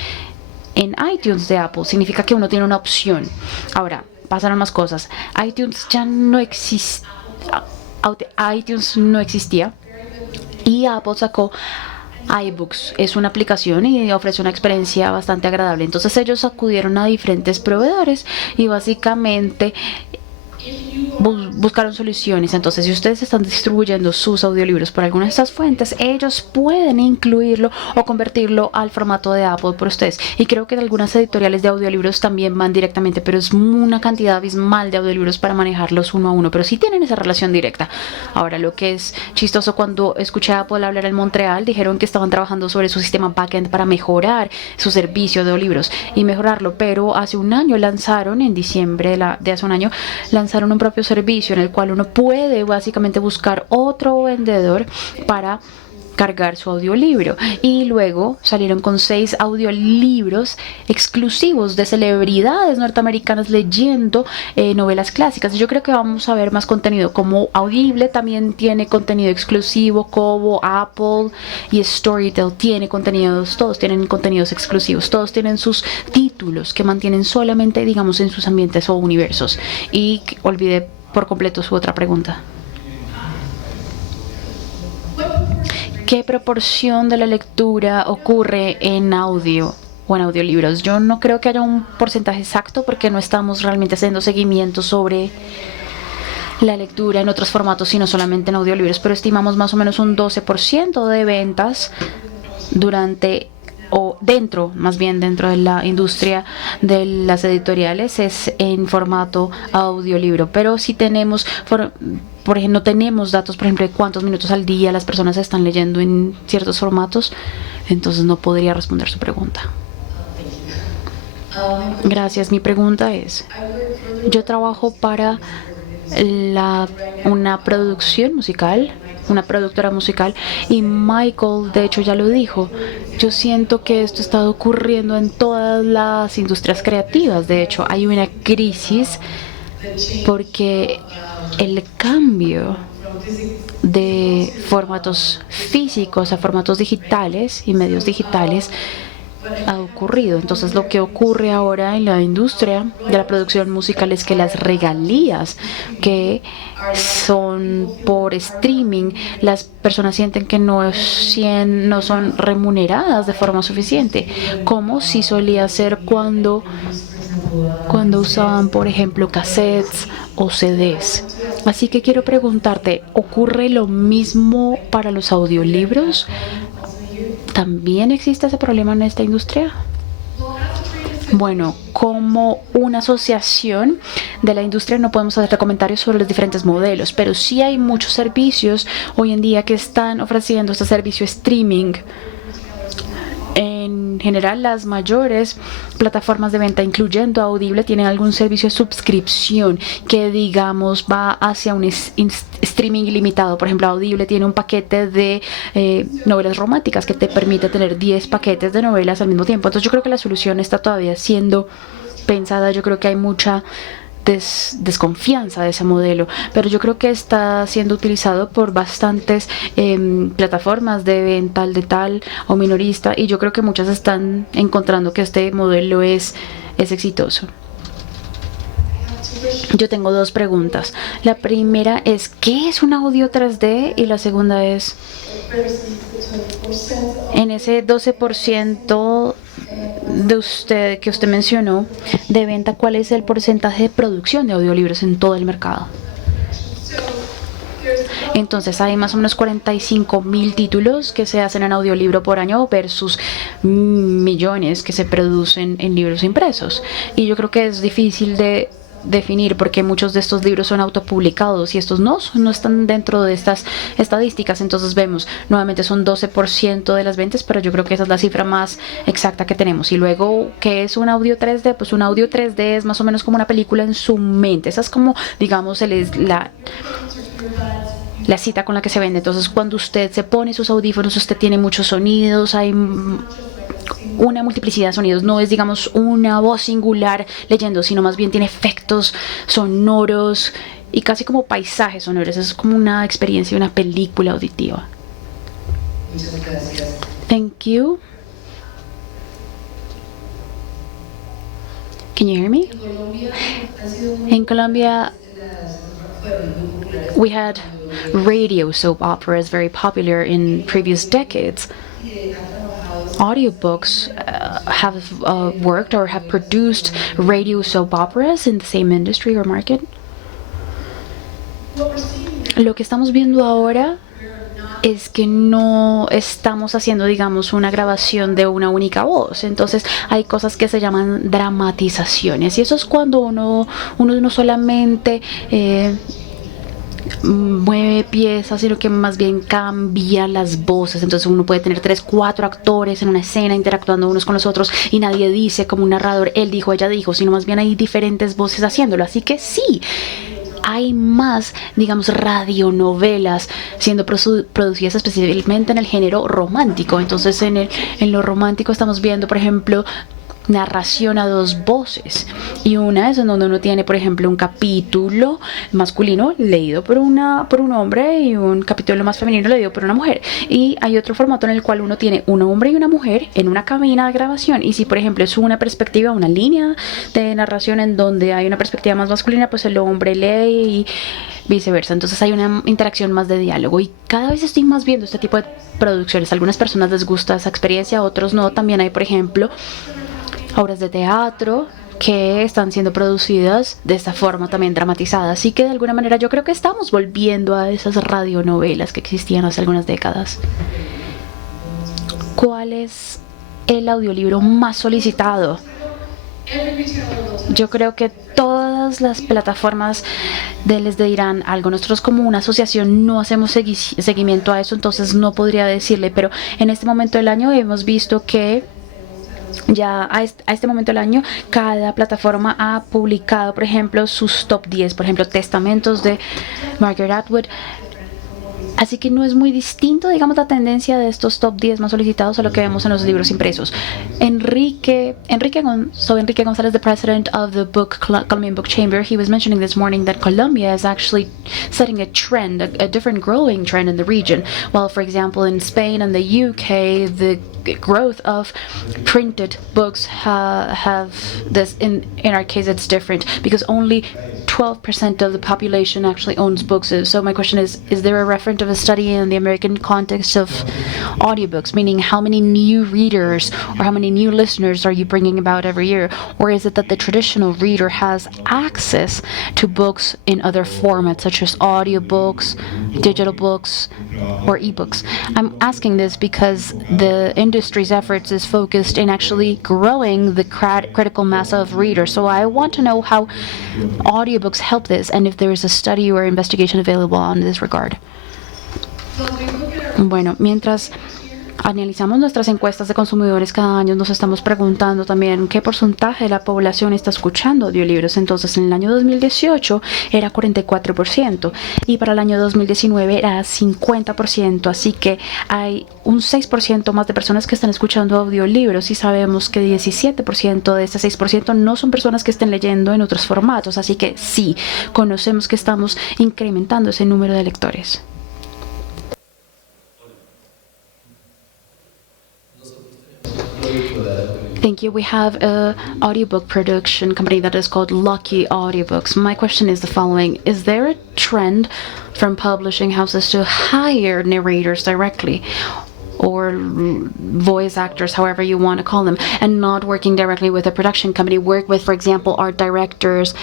iTunes de Apple. Significa que uno tiene una opción. Ahora, pasaron más cosas. iTunes ya no existe. iTunes no existía. Y Apple sacó iBooks. Es una aplicación y ofrece una experiencia bastante agradable. Entonces ellos acudieron a diferentes proveedores y básicamente buscaron soluciones. Entonces, si ustedes están distribuyendo sus audiolibros por alguna de estas fuentes, ellos pueden incluirlo o convertirlo al formato de Apple por ustedes. Y creo que algunas editoriales de audiolibros también van directamente, pero es una cantidad abismal de audiolibros para manejarlos uno a uno, pero sí tienen esa relación directa. Ahora, lo que es chistoso, cuando escuché a Apple hablar en Montreal, dijeron que estaban trabajando sobre su sistema backend para mejorar su servicio de audiolibros y mejorarlo, pero hace un año lanzaron, en diciembre de hace un año, lanzaron un propio servicio en el cual uno puede básicamente buscar otro vendedor para cargar su audiolibro, y luego salieron con 6 audiolibros exclusivos de celebridades norteamericanas leyendo novelas clásicas. Yo creo que vamos a ver más contenido, como Audible también tiene contenido exclusivo, Kobo, Apple y Storytel tiene contenidos, todos tienen contenidos exclusivos, todos tienen sus títulos que mantienen solamente, digamos, en sus ambientes o universos. Y olvidé por completo su otra pregunta. ¿Qué proporción de la lectura ocurre en audio o en audiolibros? Yo no creo que haya un porcentaje exacto porque no estamos realmente haciendo seguimiento sobre la lectura en otros formatos, sino solamente en audiolibros, pero estimamos más o menos un 12% de ventas durante o dentro, más bien dentro de la industria de las editoriales, es en formato audiolibro. Pero si tenemos, por ejemplo, no tenemos datos, por ejemplo, de cuántos minutos al día las personas están leyendo en ciertos formatos, entonces no podría responder su pregunta. Gracias. Mi pregunta es, yo trabajo para una producción musical, una productora musical, y Michael de hecho ya lo dijo. Yo siento que esto está ocurriendo en todas las industrias creativas. De hecho, hay una crisis porque el cambio de formatos físicos a formatos digitales y medios digitales ha ocurrido. Entonces, lo que ocurre ahora en la industria de la producción musical es que las regalías que son por streaming, las personas sienten que no son remuneradas de forma suficiente, como si solía ser cuando usaban, por ejemplo, cassettes o CDs. Así que quiero preguntarte, ¿ocurre lo mismo para los audiolibros? ¿También existe ese problema en esta industria? Bueno, como una asociación de la industria no podemos hacer comentarios sobre los diferentes modelos, pero sí hay muchos servicios hoy en día que están ofreciendo este servicio streaming. En general, las mayores plataformas de venta, incluyendo Audible, tienen algún servicio de suscripción que, digamos, va hacia un streaming ilimitado. Por ejemplo, Audible tiene un paquete de novelas románticas que te permite tener 10 paquetes de novelas al mismo tiempo. Entonces yo creo que la solución está todavía siendo pensada. Yo creo que hay mucha desconfianza de ese modelo, pero yo creo que está siendo utilizado por bastantes plataformas de venta al detal o minorista, y yo creo que muchas están encontrando que este modelo es exitoso. Yo tengo 2 preguntas. La primera es, ¿qué es un audio 3D? Y la segunda es, en ese 12% que usted mencionó de venta, ¿cuál es el porcentaje de producción de audiolibros en todo el mercado? Entonces hay más o menos 45,000 títulos que se hacen en audiolibro por año versus millones que se producen en libros impresos. Y yo creo que es difícil de definir porque muchos de estos libros son autopublicados y estos no están dentro de estas estadísticas. Entonces vemos, nuevamente son 12% de las ventas, pero yo creo que esa es la cifra más exacta que tenemos. Y luego, ¿qué es un audio 3D? Pues un audio 3D es más o menos como una película en su mente. Esa es como, digamos, la cita con la que se vende. Entonces, cuando usted se pone sus audífonos, usted tiene muchos sonidos, hay una multiplicidad de sonidos, no es, digamos, una voz singular leyendo, sino más bien tiene efectos sonoros y casi como paisajes sonoros. Es como una experiencia, una película auditiva. Thank you. Can you hear me? En Colombia, we had radio soap operas very popular in previous decades. Audiobooks have worked or have produced radio soap operas in the same industry or market? Lo que estamos viendo ahora es que no estamos haciendo, digamos, una grabación de una única voz. Entonces hay cosas que se llaman dramatizaciones. Y eso es cuando uno no solamente mueve piezas, sino que más bien cambia las voces. Entonces uno puede tener 3, 4 actores en una escena interactuando unos con los otros y nadie dice como un narrador, él dijo, ella dijo, sino más bien hay diferentes voces haciéndolo. Así que sí, hay más, digamos, radionovelas siendo producidas especialmente en el género romántico. Entonces en lo romántico estamos viendo, por ejemplo, narración a 2 voces, y una es en donde uno tiene, por ejemplo, un capítulo masculino leído por un hombre y un capítulo más femenino leído por una mujer, y hay otro formato en el cual uno tiene un hombre y una mujer en una cabina de grabación, y si por ejemplo es una perspectiva, una línea de narración en donde hay una perspectiva más masculina, pues el hombre lee y viceversa. Entonces hay una interacción más de diálogo, y cada vez estoy más viendo este tipo de producciones. A algunas personas les gusta esa experiencia, a otros no. También hay, por ejemplo, obras de teatro que están siendo producidas de esta forma también dramatizada. Así que de alguna manera yo creo que estamos volviendo a esas radionovelas que existían hace algunas décadas. ¿Cuál es el audiolibro más solicitado? Yo creo que todas las plataformas les dirán algo. Nosotros como una asociación no hacemos seguimiento a eso, entonces no podría decirle, pero en este momento del año hemos visto que ya a este momento del año cada plataforma ha publicado, por ejemplo, sus top 10, por ejemplo, Testamentos de Margaret Atwood. Así que no es muy distinto, digamos, la tendencia de estos top 10 más solicitados a lo que vemos en los libros impresos. Enrique González, the president of the Colombian Book Chamber, he was mentioning this morning that Colombia is actually setting a trend, a different growing trend in the region. While, for example, in Spain and the UK, the growth of printed books have this, in our case it's different because only 12% of the population actually owns books. So my question is there a reference of a study in the American context of audiobooks, meaning how many new readers or how many new listeners are you bringing about every year? Or is it that the traditional reader has access to books in other formats such as audiobooks, digital books, or ebooks? I'm asking this because the industry's efforts is focused in actually growing the critical mass of readers. So I want to know how audiobooks help this, and if there is a study or investigation available on this regard. Bueno, mientras analizamos nuestras encuestas de consumidores cada año, nos estamos preguntando también qué porcentaje de la población está escuchando audiolibros. Entonces, en el año 2018 era 44% y para el año 2019 era 50%. Así que hay un 6% más de personas que están escuchando audiolibros, y sabemos que 17% de este 6% no son personas que estén leyendo en otros formatos. Así que sí, conocemos que estamos incrementando ese número de lectores. Thank you. We have an audiobook production company that is called Lucky Audiobooks. My question is the following. Is there a trend from publishing houses to hire narrators directly, or voice actors, however you want to call them, and not working directly with a production company, work with, for example, art directors,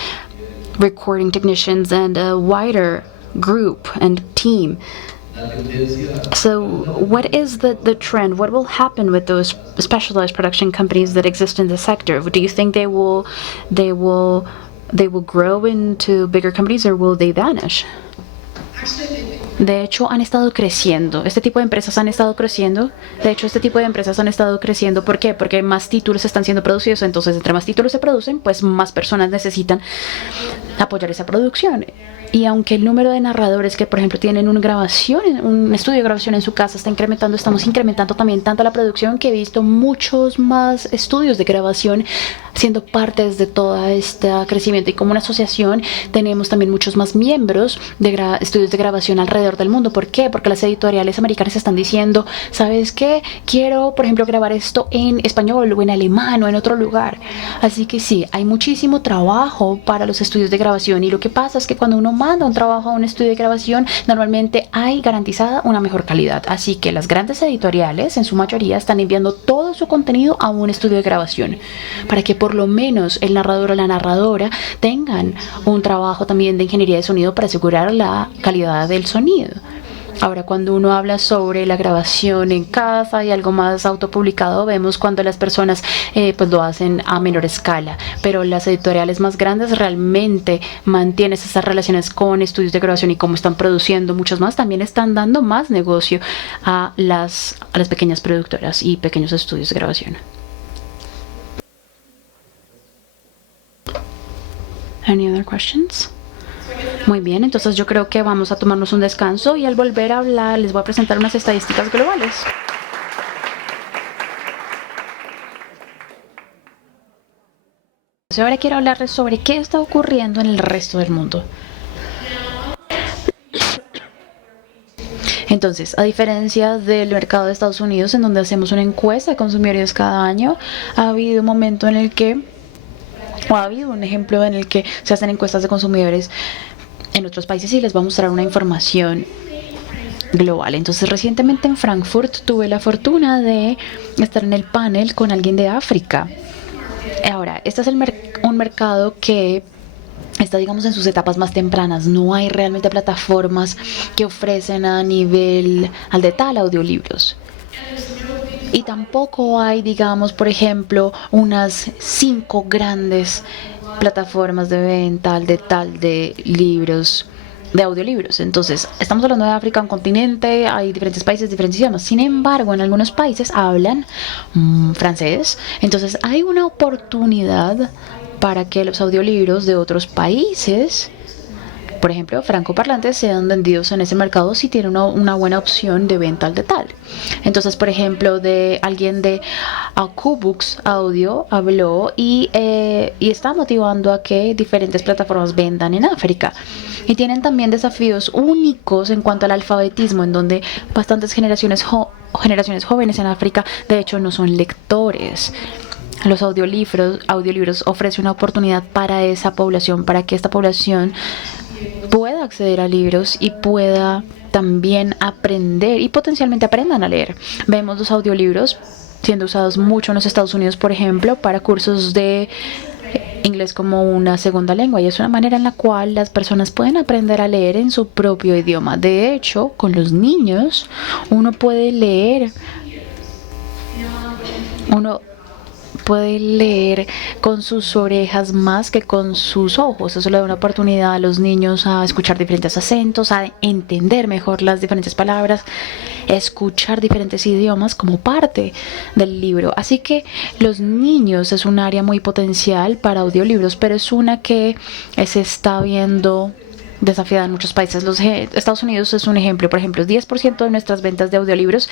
recording technicians, and a wider group and team? So what is the trend? What will happen with those specialized production companies that exist in the sector? Do you think they will grow into bigger companies, or will they vanish? De hecho, han estado creciendo. Este tipo de empresas han estado creciendo. ¿Por qué? Porque más títulos están siendo producidos. Entonces, entre más títulos se producen, pues más personas necesitan apoyar esa producción. Y aunque el número de narradores que, por ejemplo, tienen un estudio de grabación en su casa está incrementando, estamos incrementando también tanto la producción, que he visto muchos más estudios de grabación siendo partes de todo este crecimiento. Y como una asociación tenemos también muchos más miembros de estudios de grabación alrededor del mundo. ¿Por qué? Porque las editoriales americanas están diciendo, ¿sabes qué? Quiero, por ejemplo, grabar esto en español o en alemán o en otro lugar. Así que sí, hay muchísimo trabajo para los estudios de grabación, y lo que pasa es que cuando uno manda un trabajo a un estudio de grabación, normalmente hay garantizada una mejor calidad. Así que las grandes editoriales, en su mayoría, están enviando todo su contenido a un estudio de grabación para que por lo menos el narrador o la narradora tengan un trabajo también de ingeniería de sonido para asegurar la calidad del sonido. Ahora, cuando uno habla sobre la grabación en casa y algo más autopublicado, vemos cuando las personas pues lo hacen a menor escala, pero las editoriales más grandes realmente mantienen esas relaciones con estudios de grabación, y como están produciendo muchos más, también están dando más negocio a las pequeñas productoras y pequeños estudios de grabación. Any other questions? Muy bien, entonces yo creo que vamos a tomarnos un descanso y al volver a hablar les voy a presentar unas estadísticas globales. Ahora quiero hablarles sobre qué está ocurriendo en el resto del mundo. Entonces, a diferencia del mercado de Estados Unidos, en donde hacemos una encuesta de consumidores cada año, ha habido un momento en el que, o ha habido un ejemplo en el que se hacen encuestas de consumidores en otros países, y les voy a mostrar una información global. Entonces, recientemente en Frankfurt tuve la fortuna de estar en el panel con alguien de África. Ahora, este es un mercado que está, digamos, en sus etapas más tempranas. No hay realmente plataformas que ofrecen a nivel al de tal audiolibros. Y tampoco hay, digamos, por ejemplo, unas 5 grandes plataformas de venta al de tal de libros, de audiolibros. Entonces, estamos hablando de África, un continente, hay diferentes países, diferentes idiomas. Sin embargo, en algunos países hablan francés. Entonces, hay una oportunidad para que los audiolibros de otros países, por ejemplo, francoparlantes, sean vendidos en ese mercado si tienen una buena opción de venta al detalle. Entonces, por ejemplo, de alguien de Qbooks Audio habló y está motivando a que diferentes plataformas vendan en África. Y tienen también desafíos únicos en cuanto al alfabetismo, en donde bastantes generaciones jóvenes en África, de hecho, no son lectores. Los audiolibros ofrecen una oportunidad para esa población, para que esta población pueda acceder a libros y pueda también aprender y potencialmente aprendan a leer. Vemos los audiolibros siendo usados mucho en los Estados Unidos, por ejemplo, para cursos de inglés como una segunda lengua, y es una manera en la cual las personas pueden aprender a leer en su propio idioma. De hecho, con los niños uno puede leer con sus orejas más que con sus ojos. Eso le da una oportunidad a los niños a escuchar diferentes acentos, a entender mejor las diferentes palabras, escuchar diferentes idiomas como parte del libro. Así que los niños es un área muy potencial para audiolibros, pero es una que se está viendo desafiada en muchos países. Los Estados Unidos es un ejemplo. Por ejemplo, 10% de nuestras ventas de audiolibros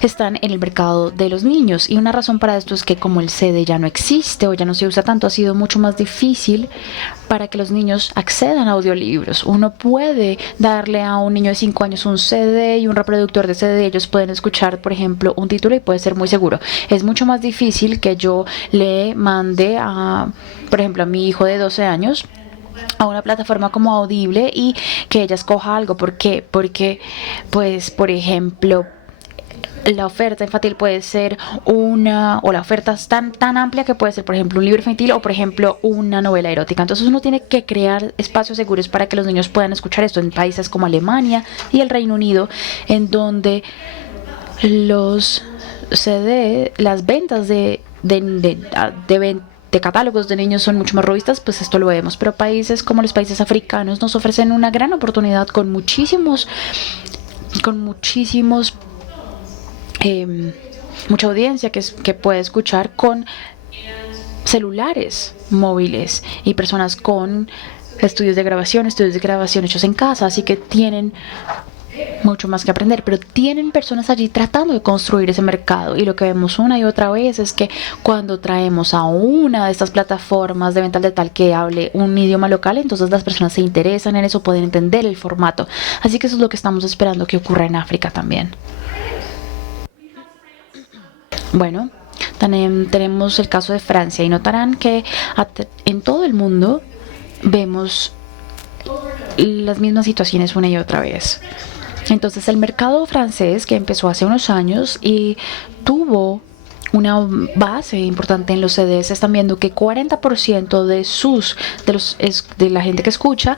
están en el mercado de los niños, y una razón para esto es que como el CD ya no existe o ya no se usa tanto, ha sido mucho más difícil para que los niños accedan a audiolibros. Uno puede darle a un niño de 5 años un CD y un reproductor de CD. Ellos pueden escuchar, por ejemplo, un título y puede ser muy seguro. Es mucho más difícil que yo le mande por ejemplo, a mi hijo de 12 años a una plataforma como Audible y que ella escoja algo. ¿Por qué? Porque, pues, por ejemplo, la oferta infantil puede ser o la oferta es tan amplia que puede ser, por ejemplo, un libro infantil o, por ejemplo, una novela erótica. Entonces uno tiene que crear espacios seguros para que los niños puedan escuchar esto en países como Alemania y el Reino Unido, en donde los CD, las ventas de catálogos de niños son mucho más robustas, pues esto lo vemos. Pero países como los países africanos nos ofrecen una gran oportunidad con muchísimos mucha audiencia que puede escuchar con celulares móviles y personas con estudios de grabación hechos en casa. Así que tienen mucho más que aprender, pero tienen personas allí tratando de construir ese mercado. Y lo que vemos una y otra vez es que cuando traemos a una de estas plataformas de venta al detalle que hable un idioma local, entonces las personas se interesan en eso, pueden entender el formato. Así que eso es lo que estamos esperando que ocurra en África también. Bueno, tenemos el caso de Francia, y notarán que en todo el mundo vemos las mismas situaciones una y otra vez. Entonces el mercado francés, que empezó hace unos años y tuvo una base importante en los CDs, están viendo que 40% de la gente que escucha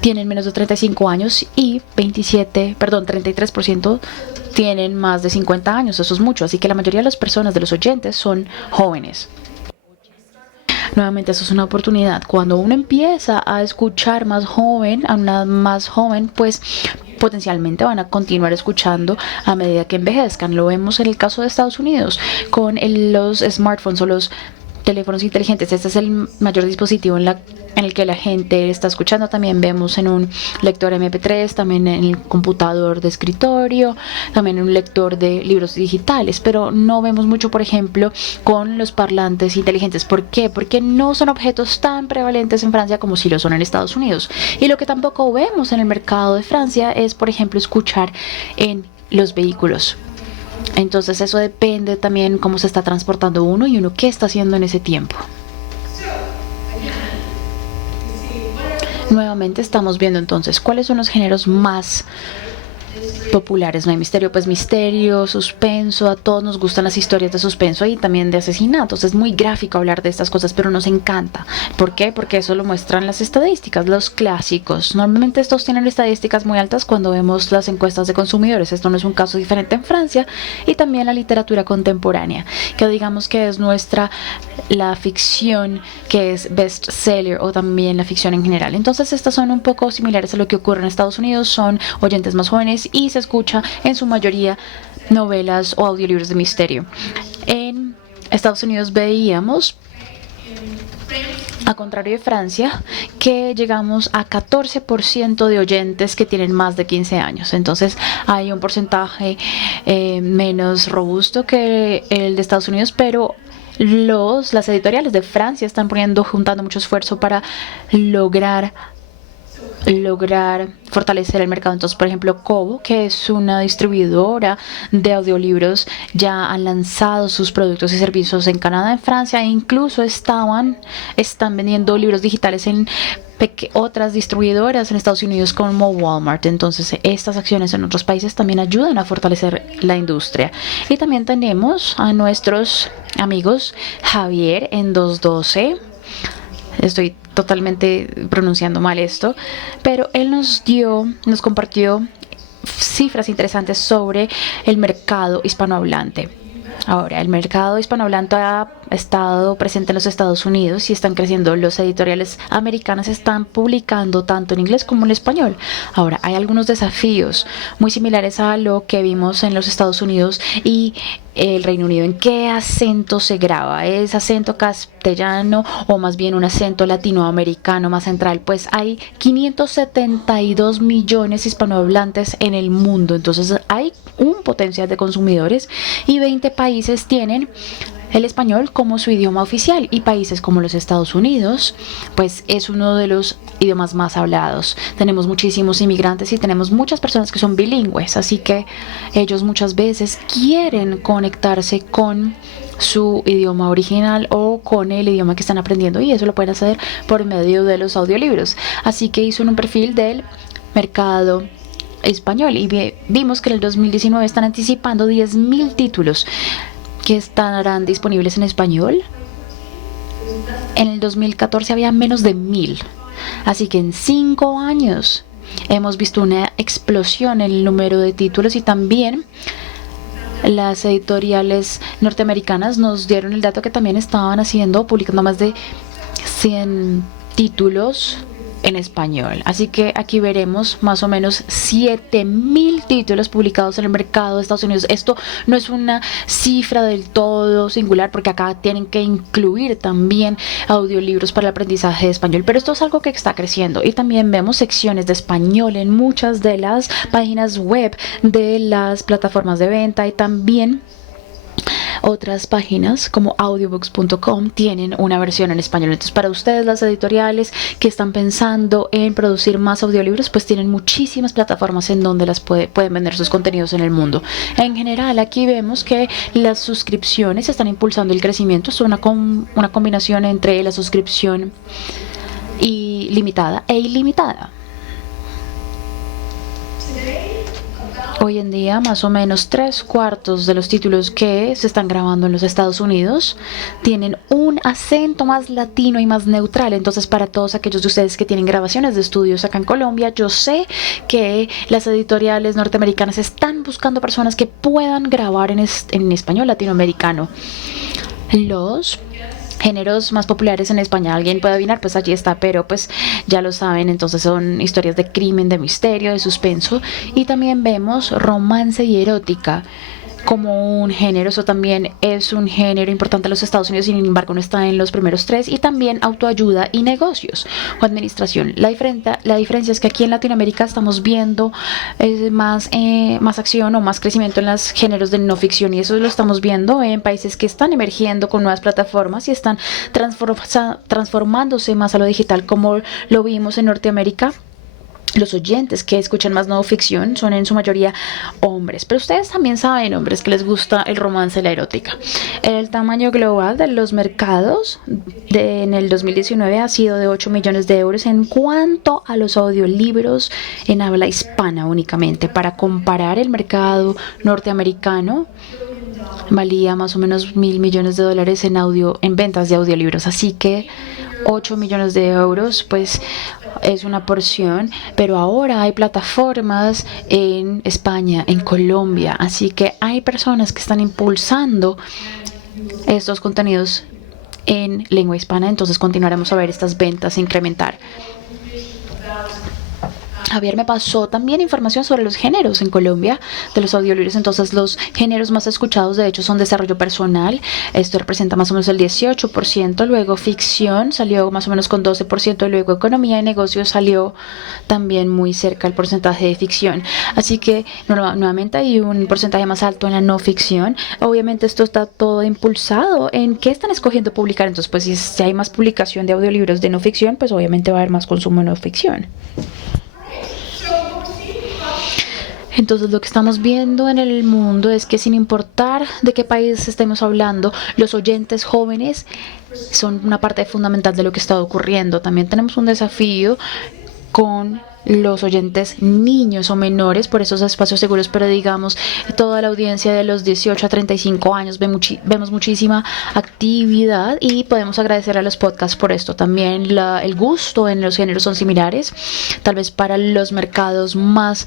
tienen menos de 35 años y 33% tienen más de 50 años. Eso es mucho, así que la mayoría de las personas, de los oyentes, son jóvenes. Nuevamente, eso es una oportunidad. Cuando uno empieza a escuchar más joven, a una más joven, pues potencialmente van a continuar escuchando a medida que envejezcan. Lo vemos en el caso de Estados Unidos con los smartphones o los teléfonos inteligentes. Este es el mayor dispositivo en el que la gente está escuchando. También vemos en un lector MP3, también en el computador de escritorio, también en un lector de libros digitales, pero no vemos mucho, por ejemplo, con los parlantes inteligentes. ¿Por qué? Porque no son objetos tan prevalentes en Francia como si lo son en Estados Unidos. Y lo que tampoco vemos en el mercado de Francia es, por ejemplo, escuchar en los vehículos. Entonces eso depende también cómo se está transportando uno y uno qué está haciendo en ese tiempo. Nuevamente estamos viendo entonces cuáles son los géneros más populares. No hay misterio, pues misterio, suspenso. A todos nos gustan las historias de suspenso y también de asesinatos. Es muy gráfico hablar de estas cosas, pero nos encanta. ¿Por qué? Porque eso lo muestran las estadísticas, los clásicos. Normalmente estos tienen estadísticas muy altas cuando vemos las encuestas de consumidores. Esto no es un caso diferente en Francia. Y también la literatura contemporánea, que digamos que es la ficción que es best seller, o también la ficción en general. Entonces estas son un poco similares a lo que ocurre en Estados Unidos. Son oyentes más jóvenes y se escucha en su mayoría novelas o audiolibros de misterio. En Estados Unidos veíamos, a contrario de Francia, que llegamos a 14% de oyentes que tienen más de 15 años. Entonces hay un porcentaje menos robusto que el de Estados Unidos, pero las editoriales de Francia están juntando mucho esfuerzo para lograr fortalecer el mercado. Entonces, por ejemplo, Kobo, que es una distribuidora de audiolibros, ya han lanzado sus productos y servicios en Canadá, en Francia, e incluso están vendiendo libros digitales en otras distribuidoras en Estados Unidos como Walmart. Entonces estas acciones en otros países también ayudan a fortalecer la industria. Y también tenemos a nuestros amigos Javier en 212. Estoy totalmente pronunciando mal esto, pero él nos compartió cifras interesantes sobre el mercado hispanohablante. Ahora, el mercado hispanohablante ha estado presente en los Estados Unidos y están creciendo. Los editoriales americanas están publicando tanto en inglés como en español. Ahora, hay algunos desafíos muy similares a lo que vimos en los Estados Unidos y el Reino Unido. ¿En qué acento se graba? ¿Es acento castellano o más bien un acento latinoamericano más central? Pues hay 572 millones hispanohablantes en el mundo. Entonces hay un potencial de consumidores y 20 países tienen el español como su idioma oficial, y países como los Estados Unidos pues es uno de los idiomas más hablados. Tenemos muchísimos inmigrantes y tenemos muchas personas que son bilingües, así que ellos muchas veces quieren conectarse con su idioma original o con el idioma que están aprendiendo, y eso lo pueden hacer por medio de los audiolibros. Así que hizo un perfil del mercado español y vimos que en el 2019 están anticipando 10.000 títulos que estarán disponibles en español. En el 2014 había menos de 1.000. Así que en 5 años hemos visto una explosión en el número de títulos, y también las editoriales norteamericanas nos dieron el dato que también estaban publicando más de 100 títulos en español. Así que aquí veremos más o menos 7.000 títulos publicados en el mercado de Estados Unidos. Esto no es una cifra del todo singular, porque acá tienen que incluir también audiolibros para el aprendizaje de español, pero esto es algo que está creciendo. Y también vemos secciones de español en muchas de las páginas web de las plataformas de venta, y también otras páginas como audiobooks.com tienen una versión en español. Entonces, para ustedes, las editoriales que están pensando en producir más audiolibros, pues tienen muchísimas plataformas en donde pueden vender sus contenidos en el mundo. En general, aquí vemos que las suscripciones están impulsando el crecimiento. Es una combinación entre la suscripción y limitada e ilimitada. Hoy en día, más o menos 3/4 de los títulos que se están grabando en los Estados Unidos tienen un acento más latino y más neutral. Entonces, para todos aquellos de ustedes que tienen grabaciones de estudios acá en Colombia, yo sé que las editoriales norteamericanas están buscando personas que puedan grabar en español latinoamericano. Los géneros más populares en España, alguien puede adivinar, pues allí está, pero pues ya lo saben, entonces son historias de crimen, de misterio, de suspenso, y también vemos romance y erótica como un género. Eso también es un género importante en los Estados Unidos, sin embargo no está en los primeros 3, y también autoayuda y negocios o administración. La diferencia es que aquí en Latinoamérica estamos viendo más acción o más crecimiento en los géneros de no ficción, y eso lo estamos viendo en países que están emergiendo con nuevas plataformas y están transformándose más a lo digital, como lo vimos en Norteamérica. Los oyentes que escuchan más no ficción son en su mayoría hombres, pero ustedes también saben, hombres, que les gusta el romance y la erótica. El tamaño global de los mercados en el 2019 ha sido de 8 millones de euros en cuanto a los audiolibros en habla hispana únicamente. Para comparar, el mercado norteamericano valía más o menos $1.000 millones en ventas de audiolibros, así que 8 millones de euros pues es una porción, pero ahora hay plataformas en España, en Colombia, así que hay personas que están impulsando estos contenidos en lengua hispana, entonces continuaremos a ver estas ventas incrementar. Javier me pasó también información sobre los géneros en Colombia de los audiolibros. Entonces, los géneros más escuchados de hecho son desarrollo personal, esto representa más o menos el 18%, luego ficción salió más o menos con 12%, y luego economía y negocios salió también muy cerca el porcentaje de ficción. Así que nuevamente hay un porcentaje más alto en la no ficción. Obviamente esto está todo impulsado en qué están escogiendo publicar. Entonces, pues si hay más publicación de audiolibros de no ficción, pues obviamente va a haber más consumo de no ficción. Entonces lo que estamos viendo en el mundo es que, sin importar de qué país estemos hablando, los oyentes jóvenes son una parte fundamental de lo que está ocurriendo. También tenemos un desafío con los oyentes niños o menores por esos espacios seguros, pero digamos toda la audiencia de los 18 a 35 años vemos muchísima actividad, y podemos agradecer a los podcasts por esto. También el gusto en los géneros son similares. Tal vez para los mercados más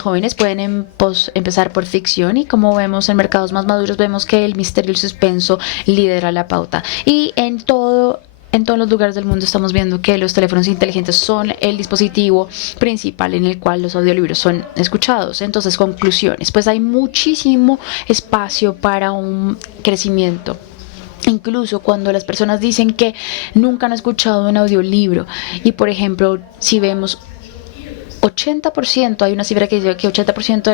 jóvenes pueden empezar por ficción, y como vemos en mercados más maduros vemos que el misterio y el suspenso lidera la pauta. Y en todos los lugares del mundo estamos viendo que los teléfonos inteligentes son el dispositivo principal en el cual los audiolibros son escuchados. Entonces, conclusiones, pues hay muchísimo espacio para un crecimiento. Incluso cuando las personas dicen que nunca han escuchado un audiolibro, y por ejemplo, si vemos 80%, hay una cifra que dice que 80%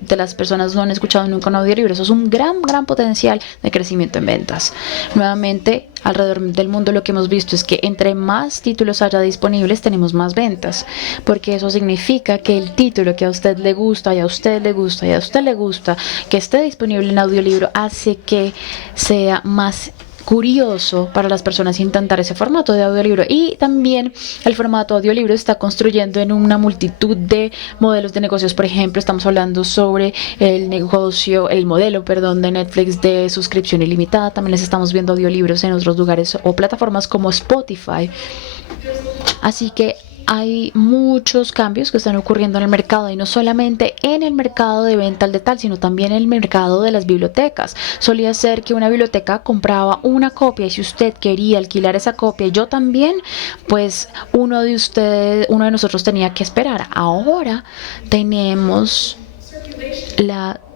de las personas no han escuchado nunca un audiolibro. Eso es un gran potencial de crecimiento en ventas. Nuevamente, alrededor del mundo lo que hemos visto es que entre más títulos haya disponibles, tenemos más ventas, porque eso significa que el título que a usted le gusta, y a usted le gusta, y a usted le gusta, que esté disponible en audiolibro, hace que sea más curioso para las personas intentar ese formato de audiolibro. Y también el formato audiolibro está construyendo en una multitud de modelos de negocios. Por ejemplo, estamos hablando sobre el modelo de Netflix de suscripción ilimitada. También les estamos viendo audiolibros en otros lugares o plataformas como Spotify. Así que hay muchos cambios que están ocurriendo en el mercado, y no solamente en el mercado de venta al detalle, sino también en el mercado de las bibliotecas. Solía ser que una biblioteca compraba una copia, y si usted quería alquilar esa copia, y yo también, pues uno de nosotros tenía que esperar. Ahora tenemos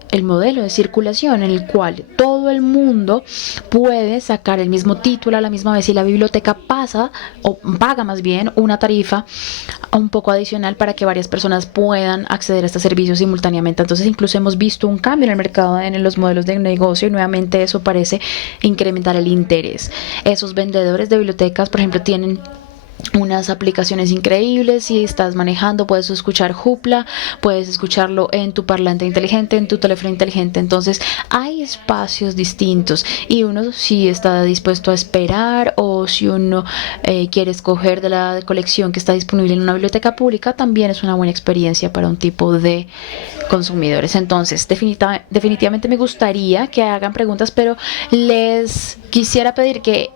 el modelo de circulación en el cual todo el mundo puede sacar el mismo título a la misma vez, y la biblioteca paga más bien una tarifa un poco adicional para que varias personas puedan acceder a este servicio simultáneamente. Entonces, incluso hemos visto un cambio en el mercado en los modelos de negocio, y nuevamente eso parece incrementar el interés. Esos vendedores de bibliotecas, por ejemplo, tienen unas aplicaciones increíbles. Si estás manejando, puedes escuchar Hoopla, puedes escucharlo en tu parlante inteligente, en tu teléfono inteligente. Entonces hay espacios distintos, y uno, si está dispuesto a esperar o o si uno quiere escoger de la colección que está disponible en una biblioteca pública, también es una buena experiencia para un tipo de consumidores. Entonces, definitivamente me gustaría que hagan preguntas, pero les quisiera pedir que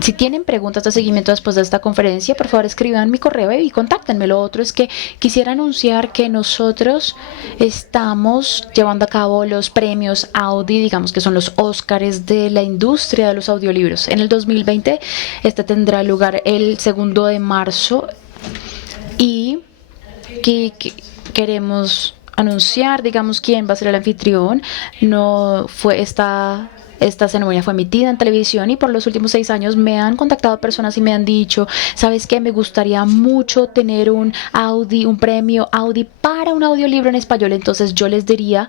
si tienen preguntas de seguimiento después de esta conferencia, por favor escriban mi correo y contáctenme. Lo otro es que quisiera anunciar que nosotros estamos llevando a cabo los premios Audi, digamos que son los Óscares de la industria de los audiolibros. En el 2020, este tendrá lugar el 2 de marzo y queremos anunciar, digamos, quién va a ser el anfitrión. No fue esta ceremonia fue emitida en televisión y por los últimos 6 años me han contactado personas y me han dicho, ¿sabes qué? Me gustaría mucho tener un premio Audi para un audiolibro en español. Entonces yo les diría,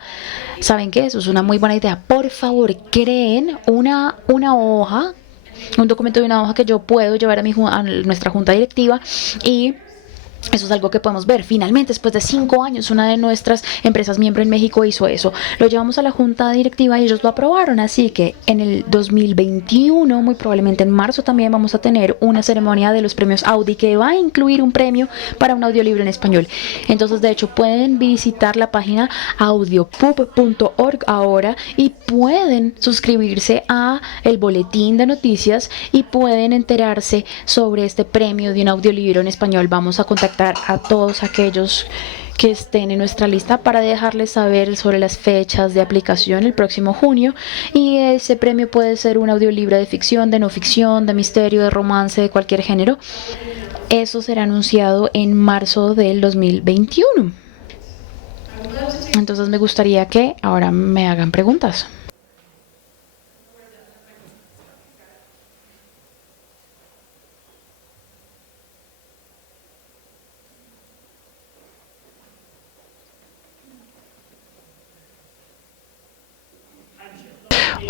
¿saben qué? Eso es una muy buena idea. Por favor, creen una hoja, un documento de una hoja que yo puedo llevar a nuestra junta directiva y eso es algo que podemos ver. Finalmente, después de 5 años, una de nuestras empresas miembro en México hizo eso. Lo llevamos a la junta directiva y ellos lo aprobaron. Así que en el 2021, muy probablemente en marzo, también vamos a tener una ceremonia de los premios Audi que va a incluir un premio para un audiolibro en español. Entonces, de hecho, pueden visitar la página audiopub.org ahora y pueden suscribirse a el boletín de noticias y pueden enterarse sobre este premio de un audiolibro en español. Vamos a contactar a todos aquellos que estén en nuestra lista para dejarles saber sobre las fechas de aplicación el próximo junio, y ese premio puede ser un audiolibro de ficción, de no ficción, de misterio, de romance, de cualquier género. Eso será anunciado en marzo del 2021. Entonces me gustaría que ahora me hagan preguntas.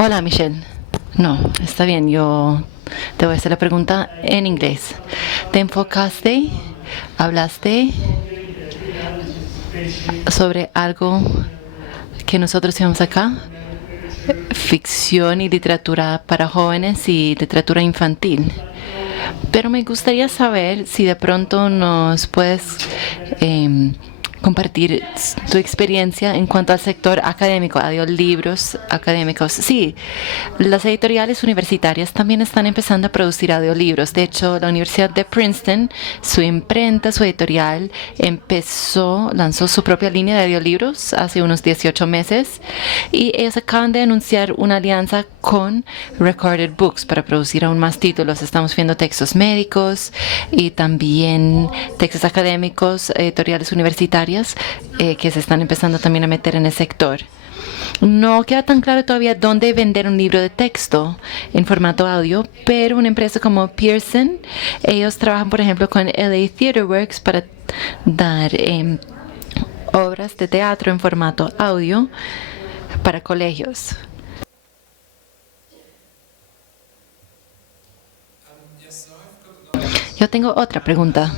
Hola, Michelle. No, está bien, yo te voy a hacer la pregunta en inglés. ¿Te enfocaste, hablaste sobre algo que nosotros llamamos acá? Ficción y literatura para jóvenes y literatura infantil. Pero me gustaría saber si de pronto nos puedes compartir tu experiencia en cuanto al sector académico, audiolibros académicos. Sí, las editoriales universitarias también están empezando a producir audiolibros. De hecho, la Universidad de Princeton, su imprenta, su editorial, lanzó su propia línea de audiolibros hace unos 18 meses y ellos acaban de anunciar una alianza con Recorded Books para producir aún más títulos. Estamos viendo textos médicos y también textos académicos, editoriales universitarias que se están empezando también a meter en el sector. No queda tan claro todavía dónde vender un libro de texto en formato audio, pero una empresa como Pearson, ellos trabajan, por ejemplo, con LA Theater Works para dar obras de teatro en formato audio para colegios. Yo tengo otra pregunta.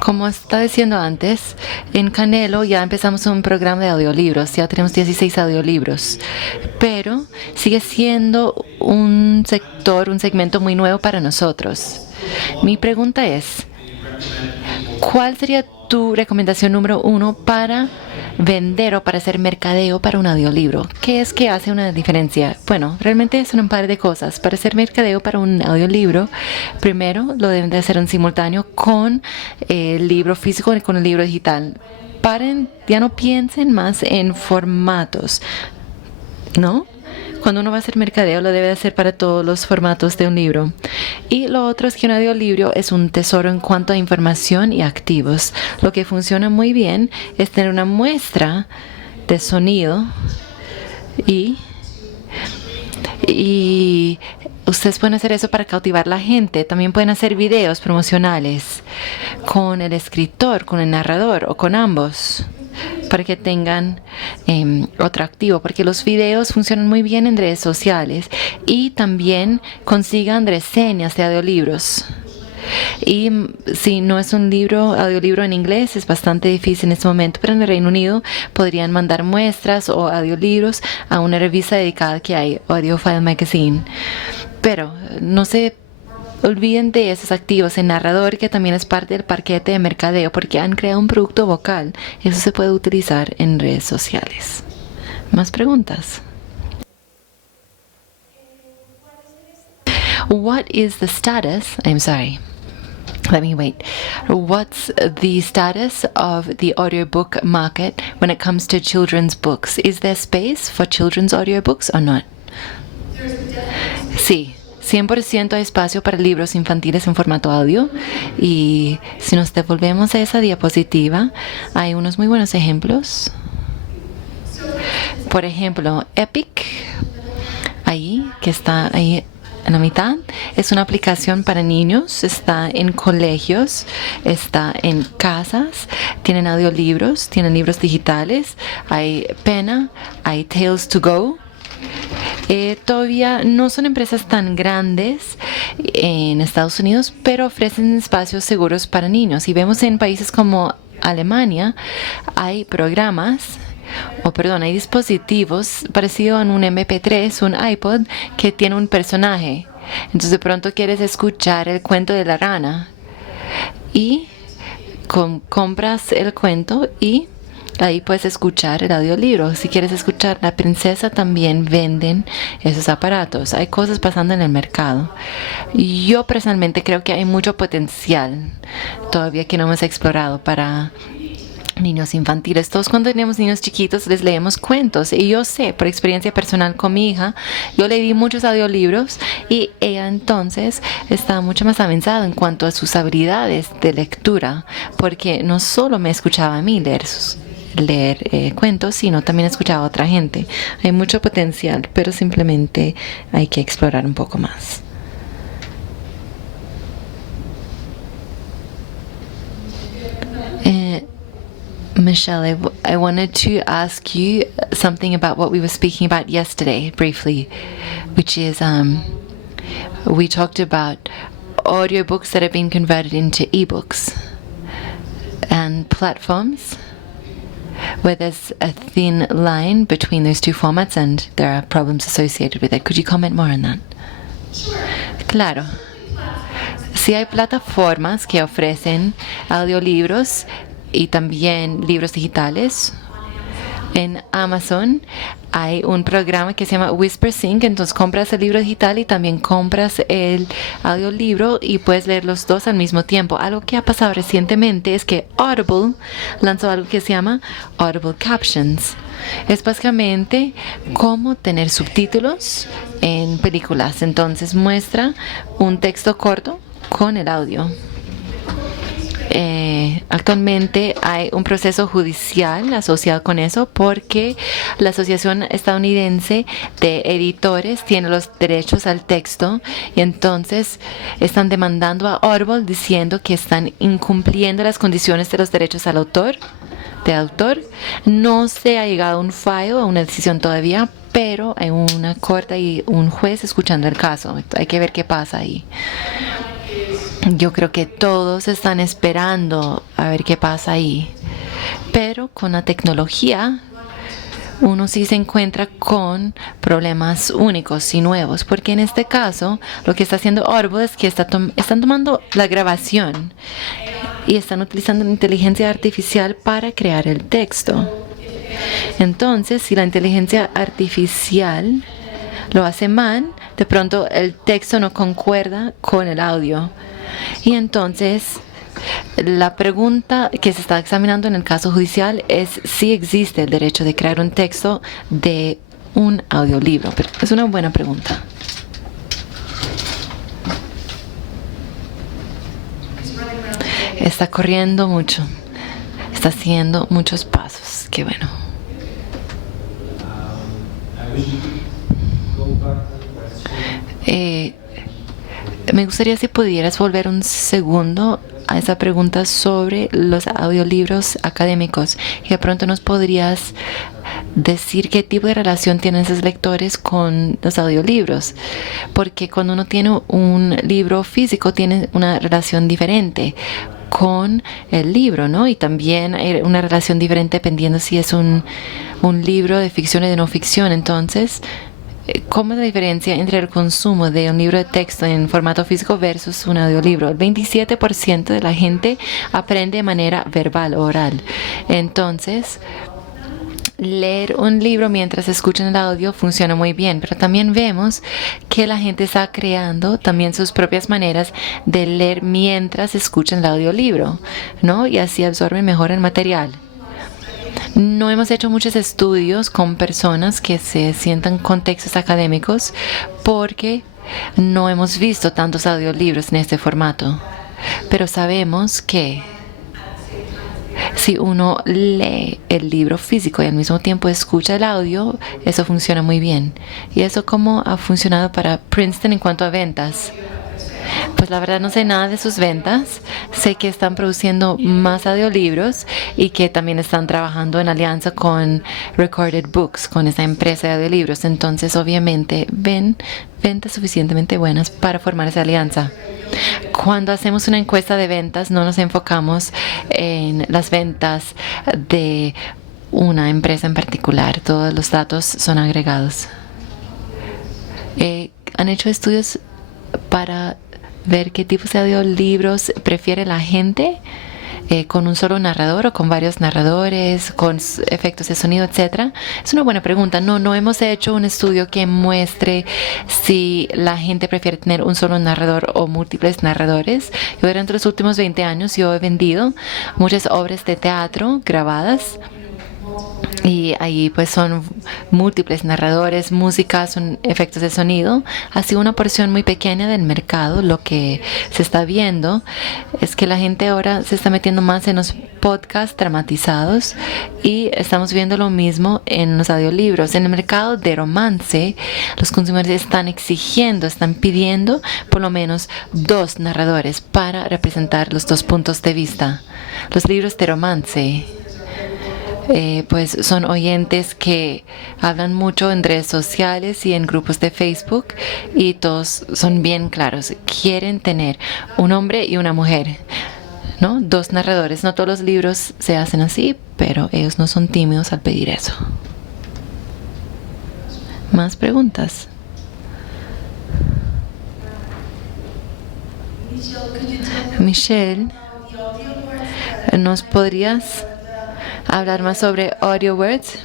Como estaba diciendo antes, en Canelo ya empezamos un programa de audiolibros, ya tenemos 16 audiolibros, pero sigue siendo un segmento muy nuevo para nosotros. Mi pregunta es, ¿cuál sería tu recomendación número 1 para vender o para hacer mercadeo para un audiolibro? ¿Qué es que hace una diferencia? Bueno, realmente son un par de cosas. Para hacer mercadeo para un audiolibro, primero lo deben de hacer en simultáneo con el libro físico y con el libro digital. Ya no piensen más en formatos, ¿no? Cuando uno va a hacer mercadeo, lo debe hacer para todos los formatos de un libro. Y lo otro es que un audiolibro es un tesoro en cuanto a información y activos. Lo que funciona muy bien es tener una muestra de sonido y ustedes pueden hacer eso para cautivar a la gente. También pueden hacer videos promocionales con el escritor, con el narrador o con ambos, para que tengan otro activo, porque los videos funcionan muy bien en redes sociales y también consigan reseñas de audiolibros. Y si no es un audiolibro en inglés, es bastante difícil en este momento, pero en el Reino Unido podrían mandar muestras o audiolibros a una revista dedicada que hay, Audiophile Magazine. Pero no se olviden de esos activos, el narrador, que también es parte del paquete de mercadeo, porque han creado un producto vocal. Eso se puede utilizar en redes sociales. ¿Más preguntas? What is the status? I'm sorry. Let me wait. What's the status of the audiobook market when it comes to children's books? Is there space for children's audiobooks or not? Sí. 100% hay espacio para libros infantiles en formato audio. Y si nos devolvemos a esa diapositiva, hay unos muy buenos ejemplos. Por ejemplo, Epic, ahí, que está ahí en la mitad, es una aplicación para niños. Está en colegios, está en casas, tienen audiolibros, tienen libros digitales. Hay Pena, hay Tales to Go. Todavía no son empresas tan grandes en Estados Unidos, pero ofrecen espacios seguros para niños. Y vemos en países como Alemania, hay hay dispositivos parecidos a un MP3, un iPod, que tiene un personaje. Entonces de pronto quieres escuchar el cuento de la rana y compras el cuento y ahí puedes escuchar el audiolibro. Si quieres escuchar La Princesa, también venden esos aparatos. Hay cosas pasando en el mercado. Yo personalmente creo que hay mucho potencial todavía que no hemos explorado para niños infantiles. Todos cuando tenemos niños chiquitos les leemos cuentos. Y yo sé, por experiencia personal con mi hija, yo le di muchos audiolibros y ella entonces está mucho más avanzada en cuanto a sus habilidades de lectura, porque no solo me escuchaba a mí leer cuentos, sino también escuchaba a otra gente. Hay mucho potencial, pero simplemente hay que explorar un poco más. Michelle, I wanted to ask you something about what we were speaking about yesterday, briefly, which is we talked about audiobooks that have been converted into ebooks and platforms where there's a thin line between those two formats and there are problems associated with it. Could you comment more on that? Sure. Claro. Sí, hay plataformas que ofrecen audiolibros y también libros digitales. En Amazon hay un programa que se llama WhisperSync, entonces compras el libro digital y también compras el audiolibro y puedes leer los dos al mismo tiempo. Algo que ha pasado recientemente es que Audible lanzó algo que se llama Audible Captions. Es básicamente cómo tener subtítulos en películas. Entonces muestra un texto corto con el audio. Actualmente hay un proceso judicial asociado con eso porque la Asociación Estadounidense de Editores tiene los derechos al texto y entonces están demandando a Audible diciendo que están incumpliendo las condiciones de los derechos al autor. No se ha llegado a un fallo, a una decisión todavía, pero hay una corte y un juez escuchando el caso. Hay que ver qué pasa ahí. Yo creo que todos están esperando a ver qué pasa ahí. Pero con la tecnología, uno sí se encuentra con problemas únicos y nuevos. Porque en este caso, lo que está haciendo Audible es que están tomando la grabación y están utilizando la inteligencia artificial para crear el texto. Entonces, si la inteligencia artificial lo hace mal, de pronto el texto no concuerda con el audio. Y entonces la pregunta que se está examinando en el caso judicial es si existe el derecho de crear un texto de un audiolibro. Pero es una buena pregunta. Está corriendo mucho. Está haciendo muchos pasos. Qué bueno. Me gustaría si pudieras volver un segundo a esa pregunta sobre los audiolibros académicos. Y de pronto nos podrías decir qué tipo de relación tienen esos lectores con los audiolibros, porque cuando uno tiene un libro físico tiene una relación diferente con el libro, ¿no? Y también hay una relación diferente dependiendo si es un libro de ficción o de no ficción. Entonces, ¿cómo es la diferencia entre el consumo de un libro de texto en formato físico versus un audiolibro? El 27% de la gente aprende de manera verbal o oral. Entonces, leer un libro mientras escuchan el audio funciona muy bien, pero también vemos que la gente está creando también sus propias maneras de leer mientras escuchan el audiolibro, ¿no? Y así absorben mejor el material. No hemos hecho muchos estudios con personas que se sientan con textos académicos porque no hemos visto tantos audiolibros en este formato, pero sabemos que si uno lee el libro físico y al mismo tiempo escucha el audio, eso funciona muy bien. ¿Y eso cómo ha funcionado para Princeton en cuanto a ventas? Pues la verdad no sé nada de sus ventas. Sé que están produciendo más audiolibros y que también están trabajando en alianza con Recorded Books, con esa empresa de audiolibros. Entonces, obviamente, ven ventas suficientemente buenas para formar esa alianza. Cuando hacemos una encuesta de ventas, no nos enfocamos en las ventas de una empresa en particular. Todos los datos son agregados. ¿Han hecho estudios para ver qué tipos de audiolibros prefiere la gente? ¿Con un solo narrador o con varios narradores, con efectos de sonido, etcétera? Es una buena pregunta. No hemos hecho un estudio que muestre si la gente prefiere tener un solo narrador o múltiples narradores. Durante los últimos 20 años yo he vendido muchas obras de teatro grabadas. Y ahí pues son múltiples narradores, música, son efectos de sonido. Así una porción muy pequeña del mercado. Lo que se está viendo es que la gente ahora se está metiendo más en los podcasts dramatizados y estamos viendo lo mismo en los audiolibros. En el mercado de romance, los consumidores están exigiendo, están pidiendo por lo menos 2 narradores para representar los 2 puntos de vista. Los libros de romance pues son oyentes que hablan mucho en redes sociales y en grupos de Facebook y todos son bien claros. Quieren tener un hombre y una mujer, ¿no? 2 narradores. No todos los libros se hacen así, pero ellos no son tímidos al pedir eso. ¿Más preguntas? Michelle, ¿nos podrías hablar más sobre AudioWords?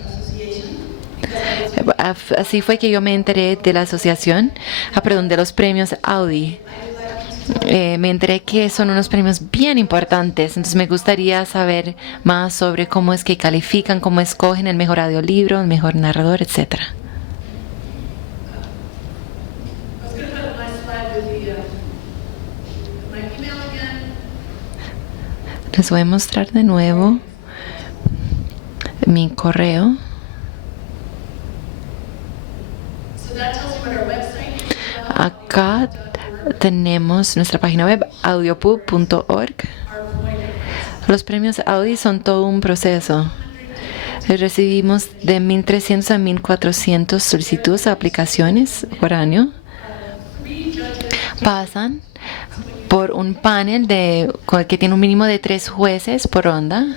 Así fue que yo me enteré de la asociación, de los premios Audi. Me enteré que son unos premios bien importantes, entonces me gustaría saber más sobre cómo es que califican, cómo escogen el mejor audiolibro, el mejor narrador, etc. Les voy a mostrar de nuevo mi correo. Acá tenemos nuestra página web audiopub.org. Los premios Audi son todo un proceso. Recibimos de 1.300 a 1.400 solicitudes, aplicaciones por año. Pasan por un panel que tiene un mínimo de 3 jueces por ronda.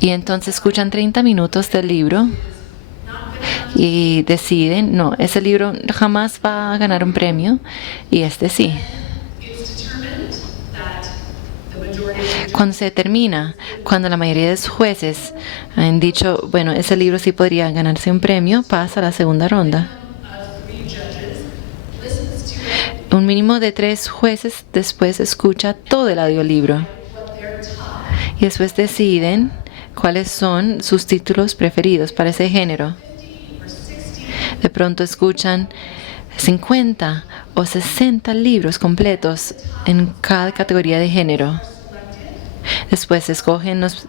Y entonces escuchan 30 minutos del libro y deciden, no, ese libro jamás va a ganar un premio y este sí. Cuando se determina, cuando la mayoría de los jueces han dicho, bueno, ese libro sí podría ganarse un premio, pasa a la segunda ronda. Un mínimo de 3 jueces después escucha todo el audiolibro y después deciden cuáles son sus títulos preferidos para ese género. De pronto escuchan 50 o 60 libros completos en cada categoría de género. Después escogen los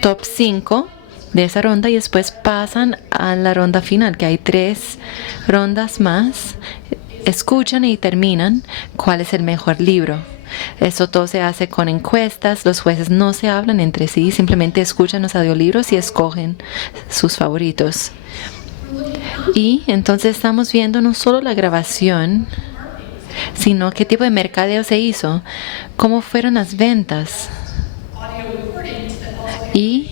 top 5 de esa ronda y después pasan a la ronda final, que hay 3 rondas más. Escuchan y determinan cuál es el mejor libro. Eso todo se hace con encuestas. Los jueces no se hablan entre sí, simplemente escuchan los audiolibros y escogen sus favoritos. Y entonces estamos viendo no solo la grabación, sino qué tipo de mercadeo se hizo, cómo fueron las ventas. Y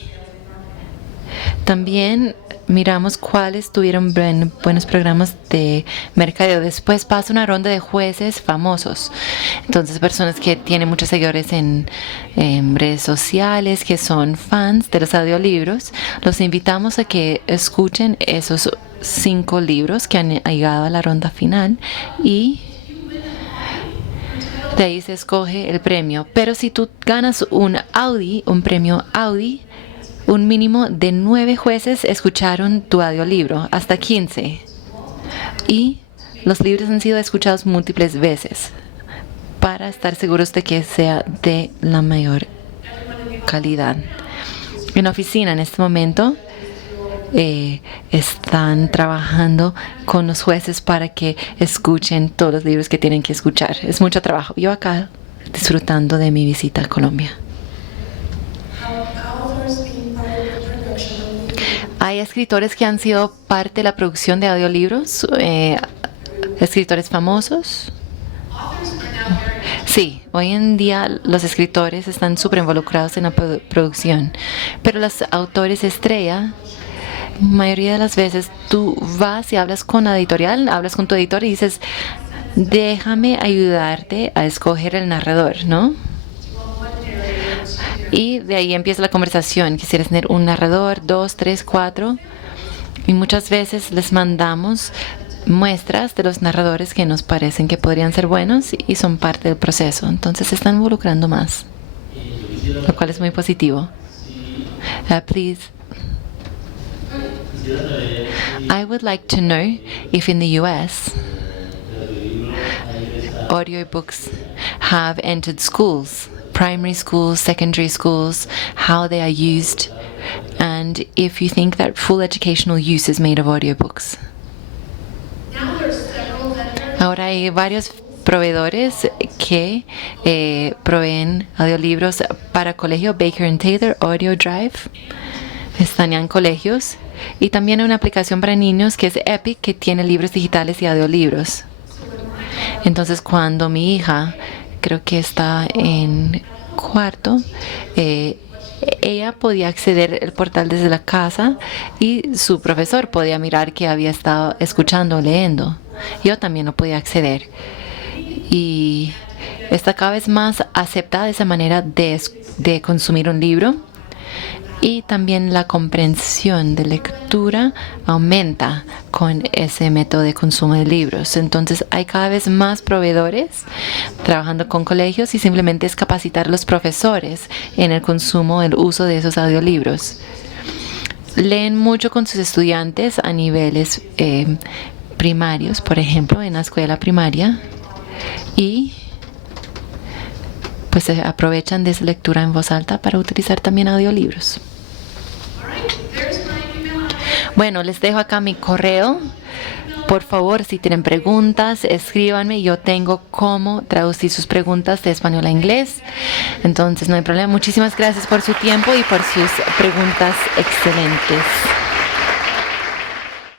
también miramos cuáles tuvieron buenos programas de mercadeo. Después pasa una ronda de jueces famosos. Entonces, personas que tienen muchos seguidores en redes sociales, que son fans de los audiolibros, los invitamos a que escuchen esos 5 libros que han llegado a la ronda final y de ahí se escoge el premio. Pero si tú ganas un premio Audi, un mínimo de 9 jueces escucharon tu audiolibro, hasta 15. Y los libros han sido escuchados múltiples veces para estar seguros de que sea de la mayor calidad. En la oficina en este momento están trabajando con los jueces para que escuchen todos los libros que tienen que escuchar. Es mucho trabajo. Yo acá disfrutando de mi visita a Colombia. Hay escritores que han sido parte de la producción de audiolibros, escritores famosos. Sí, hoy en día los escritores están súper involucrados en la producción, pero los autores estrella, mayoría de las veces tú vas y hablas con la editorial, hablas con tu editor y dices, déjame ayudarte a escoger el narrador, ¿no? Y de ahí empieza la conversación. Quisieras tener un narrador, 2, 3, 4. Y muchas veces les mandamos muestras de los narradores que nos parecen que podrían ser buenos y son parte del proceso. Entonces se están involucrando más, lo cual es muy positivo. Please. I would like to know if in the US audiobooks have entered schools. Primary schools, secondary schools, how they are used, and if you think that full educational use is made of audiobooks. Ahora hay varios proveedores que proveen audiolibros para colegio. Baker & Taylor, Audio Drive, están ya en colegios. Y también hay una aplicación para niños que es Epic, que tiene libros digitales y audiolibros. Entonces, cuando mi hija, creo que está en cuarto, ella podía acceder al portal desde la casa y su profesor podía mirar que había estado escuchando o leyendo. Yo también no podía acceder. Y está cada vez más aceptada esa manera de consumir un libro. Y también la comprensión de lectura aumenta con ese método de consumo de libros. Entonces hay cada vez más proveedores trabajando con colegios y simplemente es capacitar a los profesores en el consumo, el uso de esos audiolibros. Leen mucho con sus estudiantes a niveles primarios, por ejemplo, en la escuela primaria. Y pues se aprovechan de esa lectura en voz alta para utilizar también audiolibros. Bueno, les dejo acá mi correo. Por favor, si tienen preguntas, escríbanme. Yo tengo cómo traducir sus preguntas de español a inglés. Entonces, no hay problema. Muchísimas gracias por su tiempo y por sus preguntas excelentes.